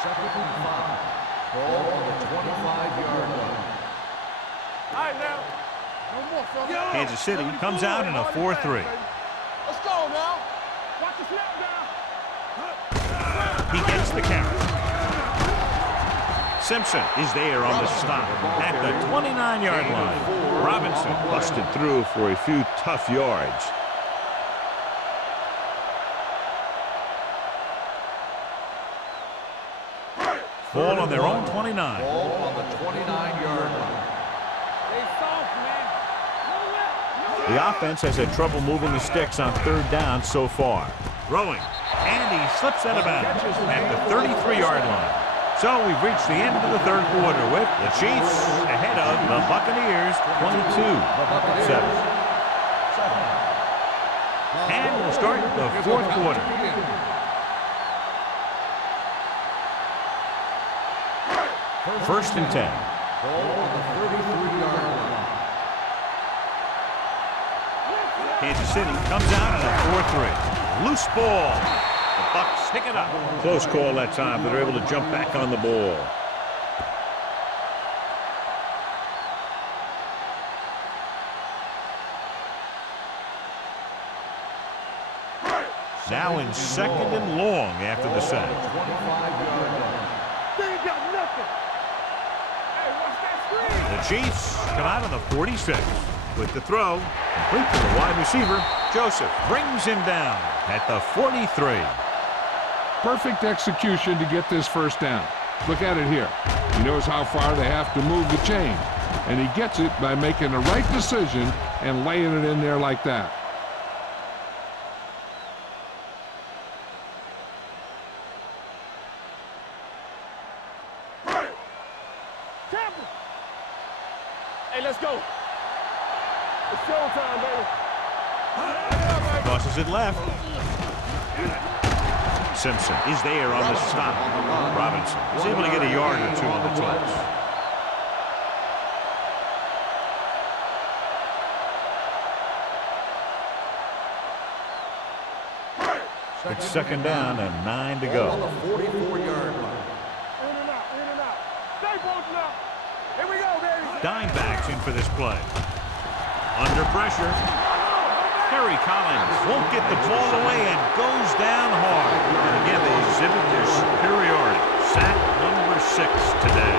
Second and 5. Ball on the 25-yard line. All right, now. No more, fella. Kansas City comes out in a 4-3. Let's go now. Watch the snap down. He gets the carry. Simpson is there on the stop at the 29-yard line. Robinson busted through for a few tough yards. Ball on their own 29. Ball on the 29-yard line. They soft, man. The offense has had trouble moving the sticks on third down so far. Throwing, and he slips out of bounds at the 33-yard line. So we've reached the end of the third quarter with the Chiefs ahead of the Buccaneers 22-7. And we'll start the fourth quarter. First and 10. Ball on the 33-yard line. Kansas City comes out in a 4-3. Loose ball. The Bucs pick it up. Close call that time, but they're able to jump back on the ball. Now in second and long after the sack. 25-yard line. They ain't got nothing. Hey, watch that screen. The Chiefs come out on the 46 with the throw. Complete to the wide receiver. Joseph brings him down at the 43. Perfect execution to get this first down. Look at it here. He knows how far they have to move the chain. and he gets it by making the right decision and laying it in there like that. Hey, let's go. It's showtime, baby. Crosses it left. Simpson is there on the stop. Robinson is able to get a yard or two on the toss. It's second down and 9 to go. On the 44-yard line. In and out, in and out. Stay bolted up. Here we go, baby. Dime backs in for this play. Under pressure. Harry Collins won't get the ball away and goes down hard. And again, they exhibit their superiority. Sack number 6 today.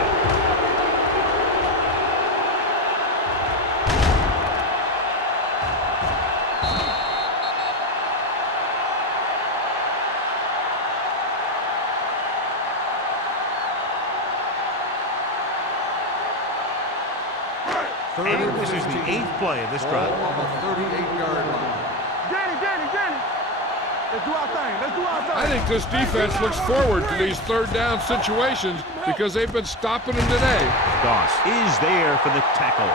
And this is the 8th play of this drive. On the 38-yard line. Danny. Let's do our thing. Let's do our thing. I think this defense looks forward to these third down situations because they've been stopping them today. Goss is there for the tackle.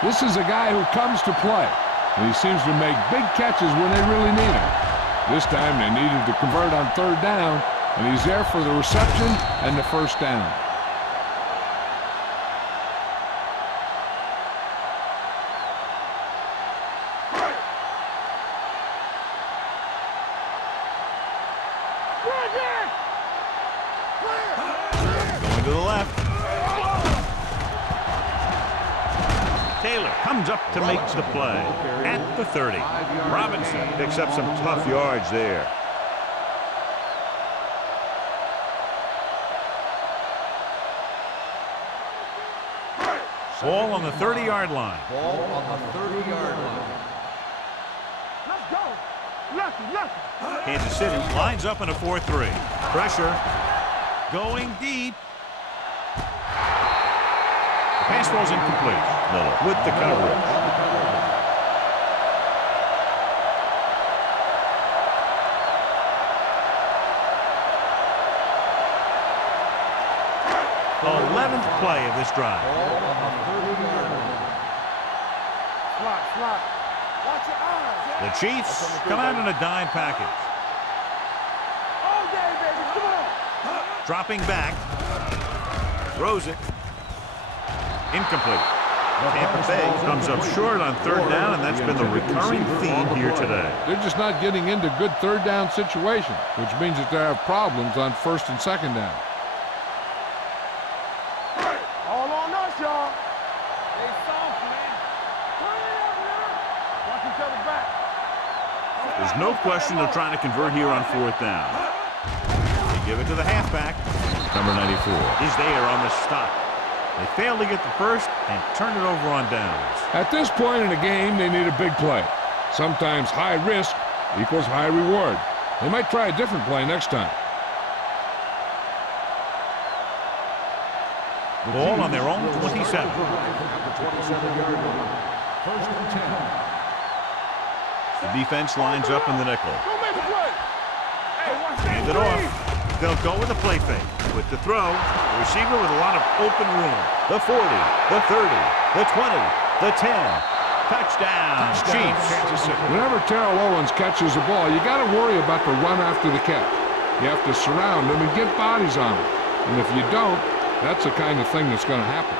This is a guy who comes to play, and he seems to make big catches when they really need him. This time they needed to convert on third down, and he's there for the reception and the first down. Going to the left. Taylor comes up to make the play at the 30. Robinson picks up some tough yards there. Ball on the 30-yard line. Ball on the 30-yard line. Let's go. Lucky. Kansas City lines up in a 4-3. Pressure. Going deep. The pass ball's incomplete. Miller with the coverage. The 11th play of this drive. Ball on the 30-yard line. Slot. Watch your eyes. The Chiefs come out in a dime package. All day, baby. Come on. Dropping back. Throws it. Incomplete. Tampa Bay comes up short on third down, and that's been the recurring theme here today. They're just not getting into good third down situations, which means that they have problems on first and second down. All on us, y'all. Stay soft, man. Hurry up, man. Watch each other back. There's no question they're trying to convert here on fourth down. They give it to the halfback. Number 94 is there on the stop. They fail to get the first and turn it over on downs. At this point in the game, they need a big play. Sometimes high risk equals high reward. They might try a different play next time. Ball on their own 27. At the 27-yard line. First and 10. The defense lines up in the nickel. Don't make a play. Hey, watch that. Hand it off. They'll go with the play fake. With the throw, the receiver with a lot of open room. The 40, the 30, the 20, the 10. Touchdown, Chiefs. Whenever Terrell Owens catches the ball, you got to worry about the run after the catch. You have to surround him and get bodies on him. And if you don't, that's the kind of thing that's going to happen.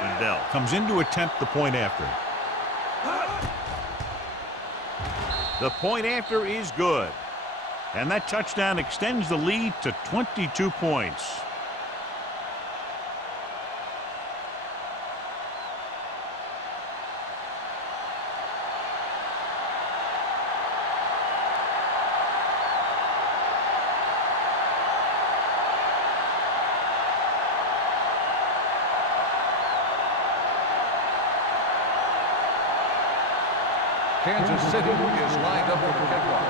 Lindell comes in to attempt the point after. The point after is good. And that touchdown extends the lead to 22 points. Kansas City is lined up for the kickoff.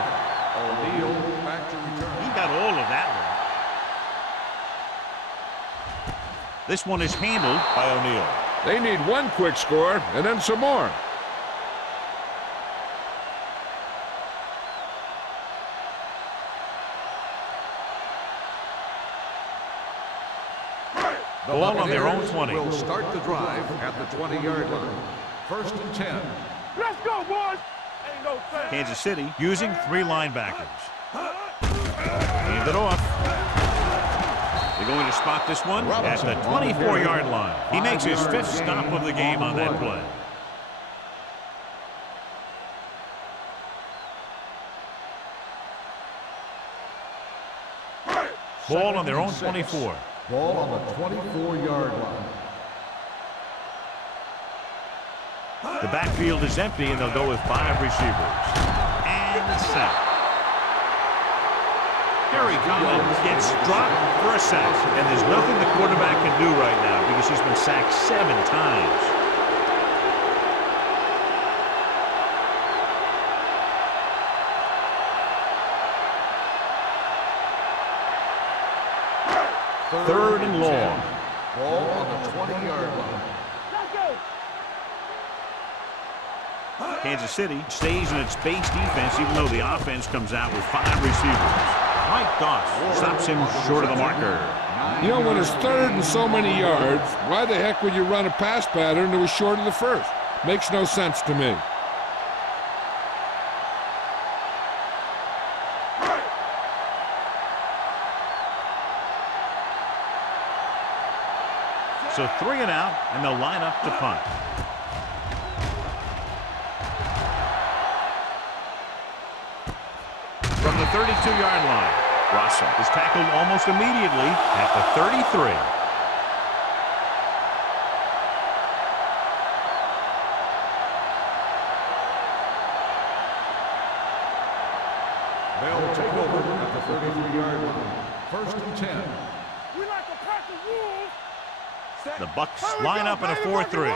O'Neal back to return. He got all of that one. This one is handled by O'Neal. They need one quick score and then some more. The Ball on their own Buccaneers 20. will start the drive at the 20-yard line. 1st and 10. Let's go, boys. Ain't no sense. Kansas City using 3 linebackers. Hand it off. They're going to spot this one at the 24-yard line. He makes his 5th stop of the game on that play. Ball on their own 24. Ball on the 24-yard line. The backfield is empty, and they'll go with 5 receivers. And the sack. Harry Collins gets dropped for a sack, and there's nothing the quarterback can do right now because he's been sacked 7 times. Third and long. Ball on the 20-yard line. Kansas City stays in its base defense even though the offense comes out with 5 receivers. Mike Doss stops him short of the marker. You know, when it's 3rd and so many yards, why the heck would you run a pass pattern that was short of the 1st? Makes no sense to me. So 3 and out, and they'll line up to punt. From the 32-yard line, Russell is tackled almost immediately at the 33. They'll take over at the 33-yard line. 1st and 10. We like a pack of wolves. The Bucks line up in a 4-3.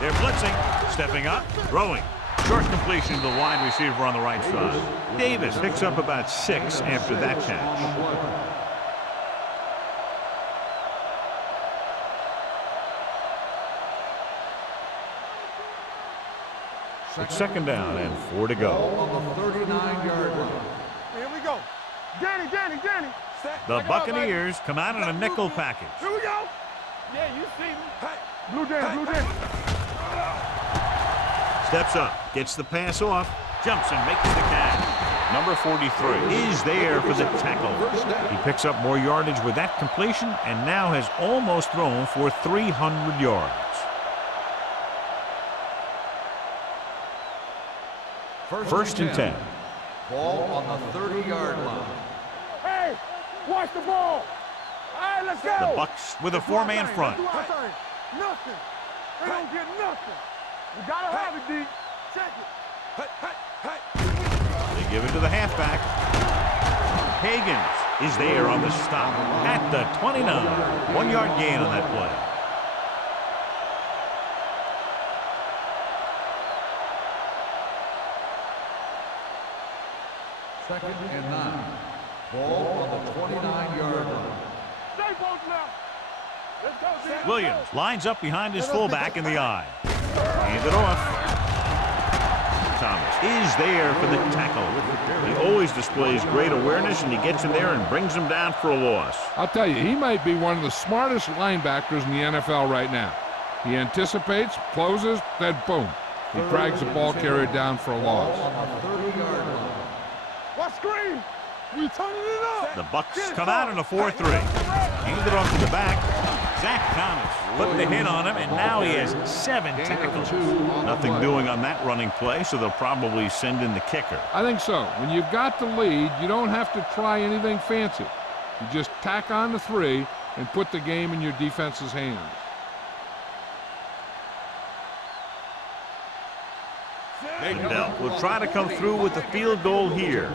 They're blitzing, stepping up, throwing. Short completion to the wide receiver on the right side. Davis picks up about 6 after that catch. It's 2nd down and 4 to go. Ball on the 39-yard line. Here we go. Danny. The Buccaneers come out in a nickel package. Here we go. Yeah, you see me. Blue Danny. Steps up, gets the pass off, jumps and makes the catch. Number 43 is there for the tackle. He picks up more yardage with that completion and now has almost thrown for 300 yards. 1st and 10. Ball on the 30-yard line. Hey, watch the ball. All right, let's go. The Bucks with a 4-man front. Nothing. They don't get nothing. We gotta have it, D. Check it. They give it to the halfback. Higgins is there on the stop at the 29. 1-yard gain on that play. Second and 9. Ball on the 29-yard line. Stay both now. Let's go, D. Williams lines up behind his fullback in the eye. Hand it off. Thomas is there for the tackle. He always displays great awareness, and he gets in there and brings him down for a loss. I'll tell you, he might be one of the smartest linebackers in the NFL right now. He anticipates, closes, then boom. He drags the ball carrier down for a loss. On the 30-yard line. What screen? We turning it up. The Bucks come out in a 4-3. Hand it off to the back. Zach Thomas putting the hit on him, and now he has 7 tackles. Nothing doing on that running play, so they'll probably send in the kicker. I think so. When you've got the lead, you don't have to try anything fancy. You just tack on the 3 and put the game in your defense's hands. Mandel will try to come through with the field goal here.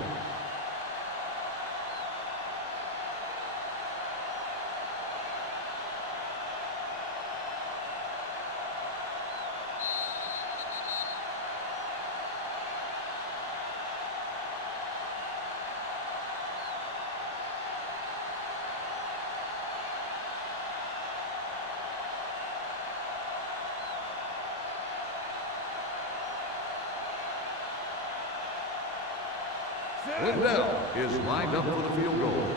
Lindell is lined up for the field goal.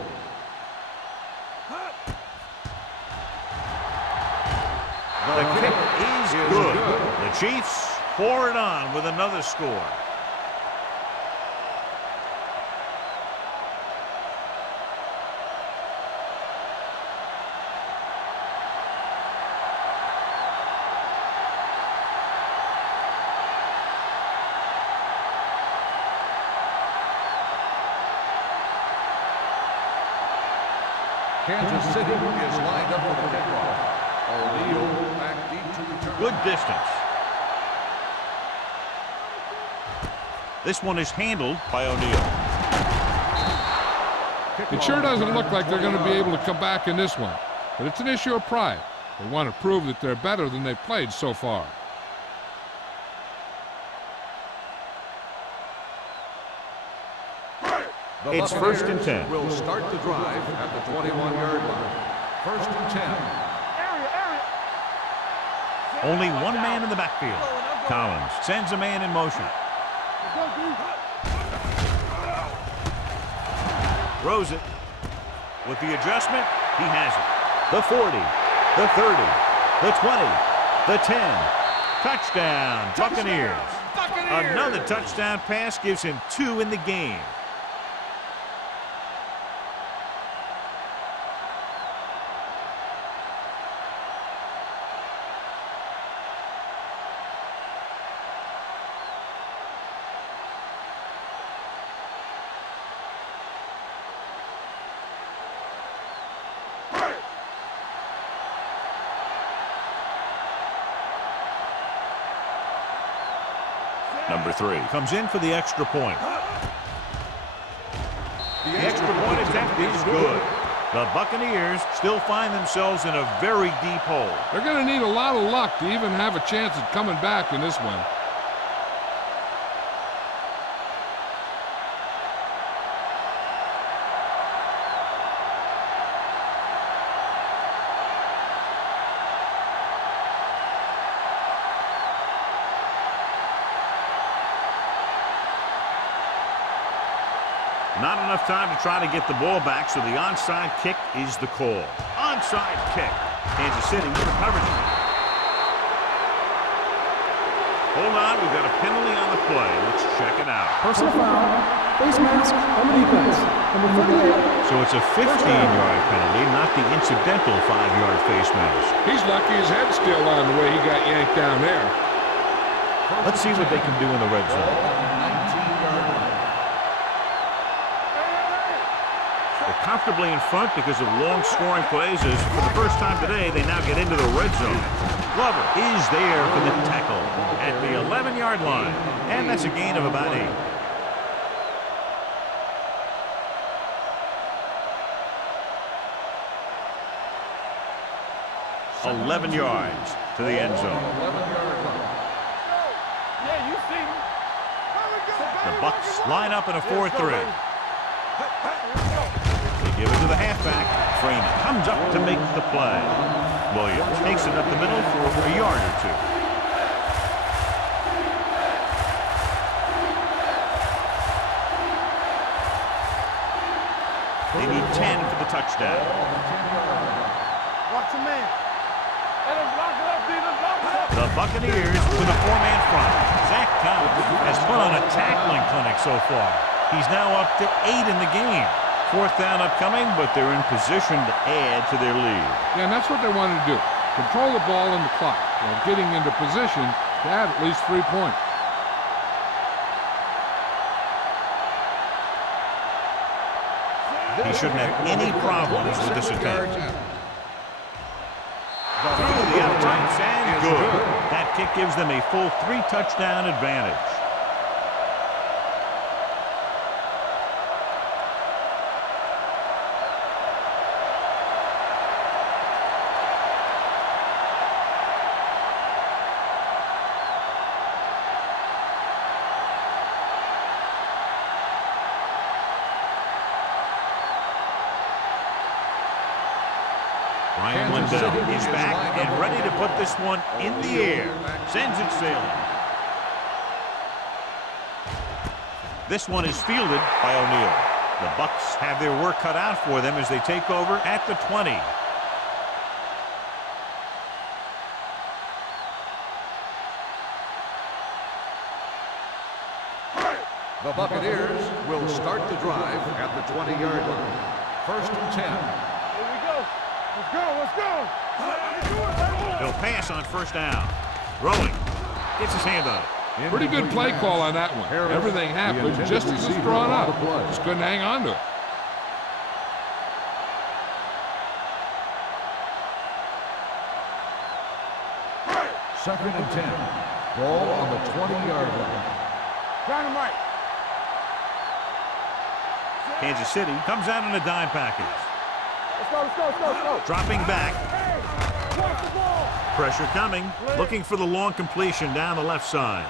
The kick is good. The Chiefs pour it on with another score. Kansas City is lined up for the kickoff. O'Neal back deep to return. Good distance. This one is handled by O'Neal. It sure doesn't look like they're going to be able to come back in this one, but it's an issue of pride. They want to prove that they're better than they've played so far. It's 1st and 10. Will start the drive at the 21-yard line. 1st and 10. Only one man in the backfield. Collins sends a man in motion. Throws it. With the adjustment, he has it. The 40, the 30, the 20, the 10. Touchdown, Buccaneers. Another touchdown pass gives him 2 in the game. Number 3 comes in for the extra point. The extra point attempt is good. The Buccaneers still find themselves in a very deep hole. They're going to need a lot of luck to even have a chance at coming back in this one. Not enough time to try to get the ball back, so the onside kick is the call. Onside kick. Kansas City recovers it. Hold on, we've got a penalty on the play. Let's check it out. Personal foul. Face mask on the defense. Number 38. So it's a 15-yard penalty, not the incidental 5-yard face mask. He's lucky his head's still on the way he got yanked down there. Let's see what they can do in the red zone. 19-yard line. They're comfortably in front because of long scoring plays. As for the first time today, they now get into the red zone. Glover is there for the tackle at the 11-yard line, and that's a gain of about 8. $11 yards to the end zone. 11-yard line. Yeah, you see me. The Bucs line up in a 4-3. They give it to the halfback. Freeman comes up to make the play. Williams takes it up the middle for a yard or 2. They need 10 for the touchdown. Watch your man. Let him block it up, D. Let's block it up. The Buccaneers with a 4-man front. Zach Collins has put on a tackling clinic so far. He's now up to 8 in the game. 4th down upcoming, but they're in position to add to their lead. Yeah, and that's what they wanted to do. Control the ball and the clock while getting into position to add at least 3 points. He shouldn't have any problems with this attempt. Through the outside and good. That kick gives them a full 3-touchdown advantage. Ryan Lindell is back and ready to put this one in the air. Sends it sailing. This one is fielded by O'Neal. The Bucs have their work cut out for them as they take over at the 20. The Buccaneers will start the drive at the 20-yard line. 1st and 10. Here we go. Let's go. Let's go. He'll pass on 1st down. Throwing. Gets his hand on it. Pretty good play call on that one. Everything happened just as it's drawn up. Just couldn't hang on to it. Second and 10. Ball on the 20-yard line. Dynamite. Kansas City comes out in a dime package. Let's go. Let's go. Let's go. Let's go. Dropping back. Hey, watch the ball. Pressure coming. Looking for the long completion down the left side.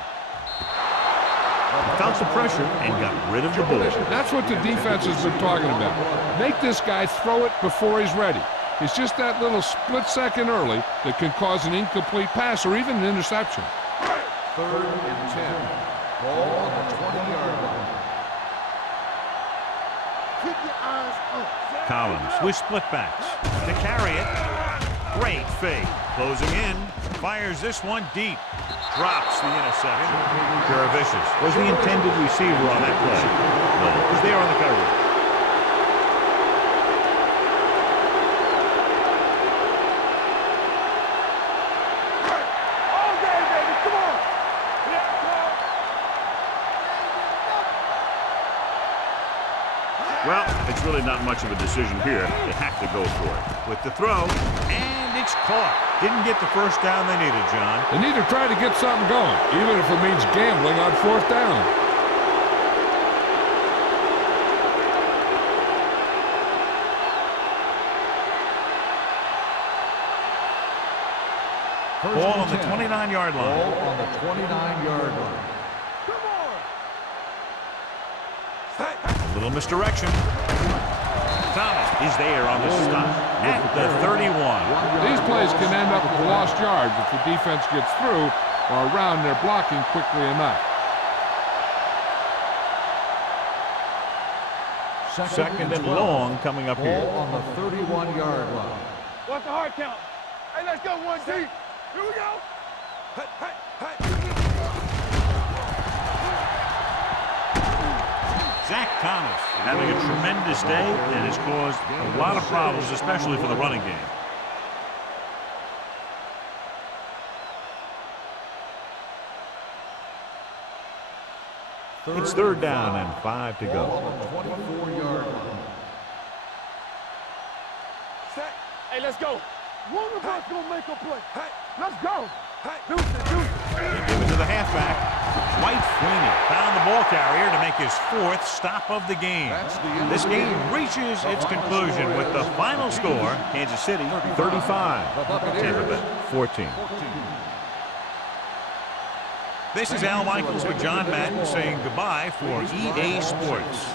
Felt the pressure and got rid of the ball. That's what the defense has been talking about. Make this guy throw it before he's ready. It's just that little split second early that can cause an incomplete pass or even an interception. 3rd and 10. Ball on the 20-yard line. Keep your eyes up. Collins with split backs. To carry it. Great fake. Closing in. Fires this one deep. Drops the interception. Garavicius was the intended receiver on that play. Well, he's there on the coverage. All day, baby. Come on. Well, it's really not much of a decision here. They have to go for it. With the throw, and it's caught. Didn't get the 1st down they needed, John. They need to try to get something going, even if it means gambling on 4th down. Ball on the 29-yard line. Ball on the 29-yard line. Come on. Little misdirection. Thomas is there on the stop at the 31. These plays can end up with lost yards if the defense gets through or around their blocking quickly enough. Second and long coming up here. Ball on the 31-yard line. What's the hard count? Hey, let's go one deep. Here we go. Hey, hey, hey. Zach Thomas having a tremendous day and has caused a lot of problems, especially for the running game. It's 3rd down and 5 to go. On the 24-yard line. Set. Hey, let's go. One of us gonna make a play. Hey, let's go. Hey, deuce it, deuce it. Give it to the halfback. Dwight Freeney found the ball carrier to make his 4th stop of the game. This game reaches its conclusion with the final score, Kansas City 35, Tampa Bay 14. This is Al Michaels with John Madden saying goodbye for EA Sports.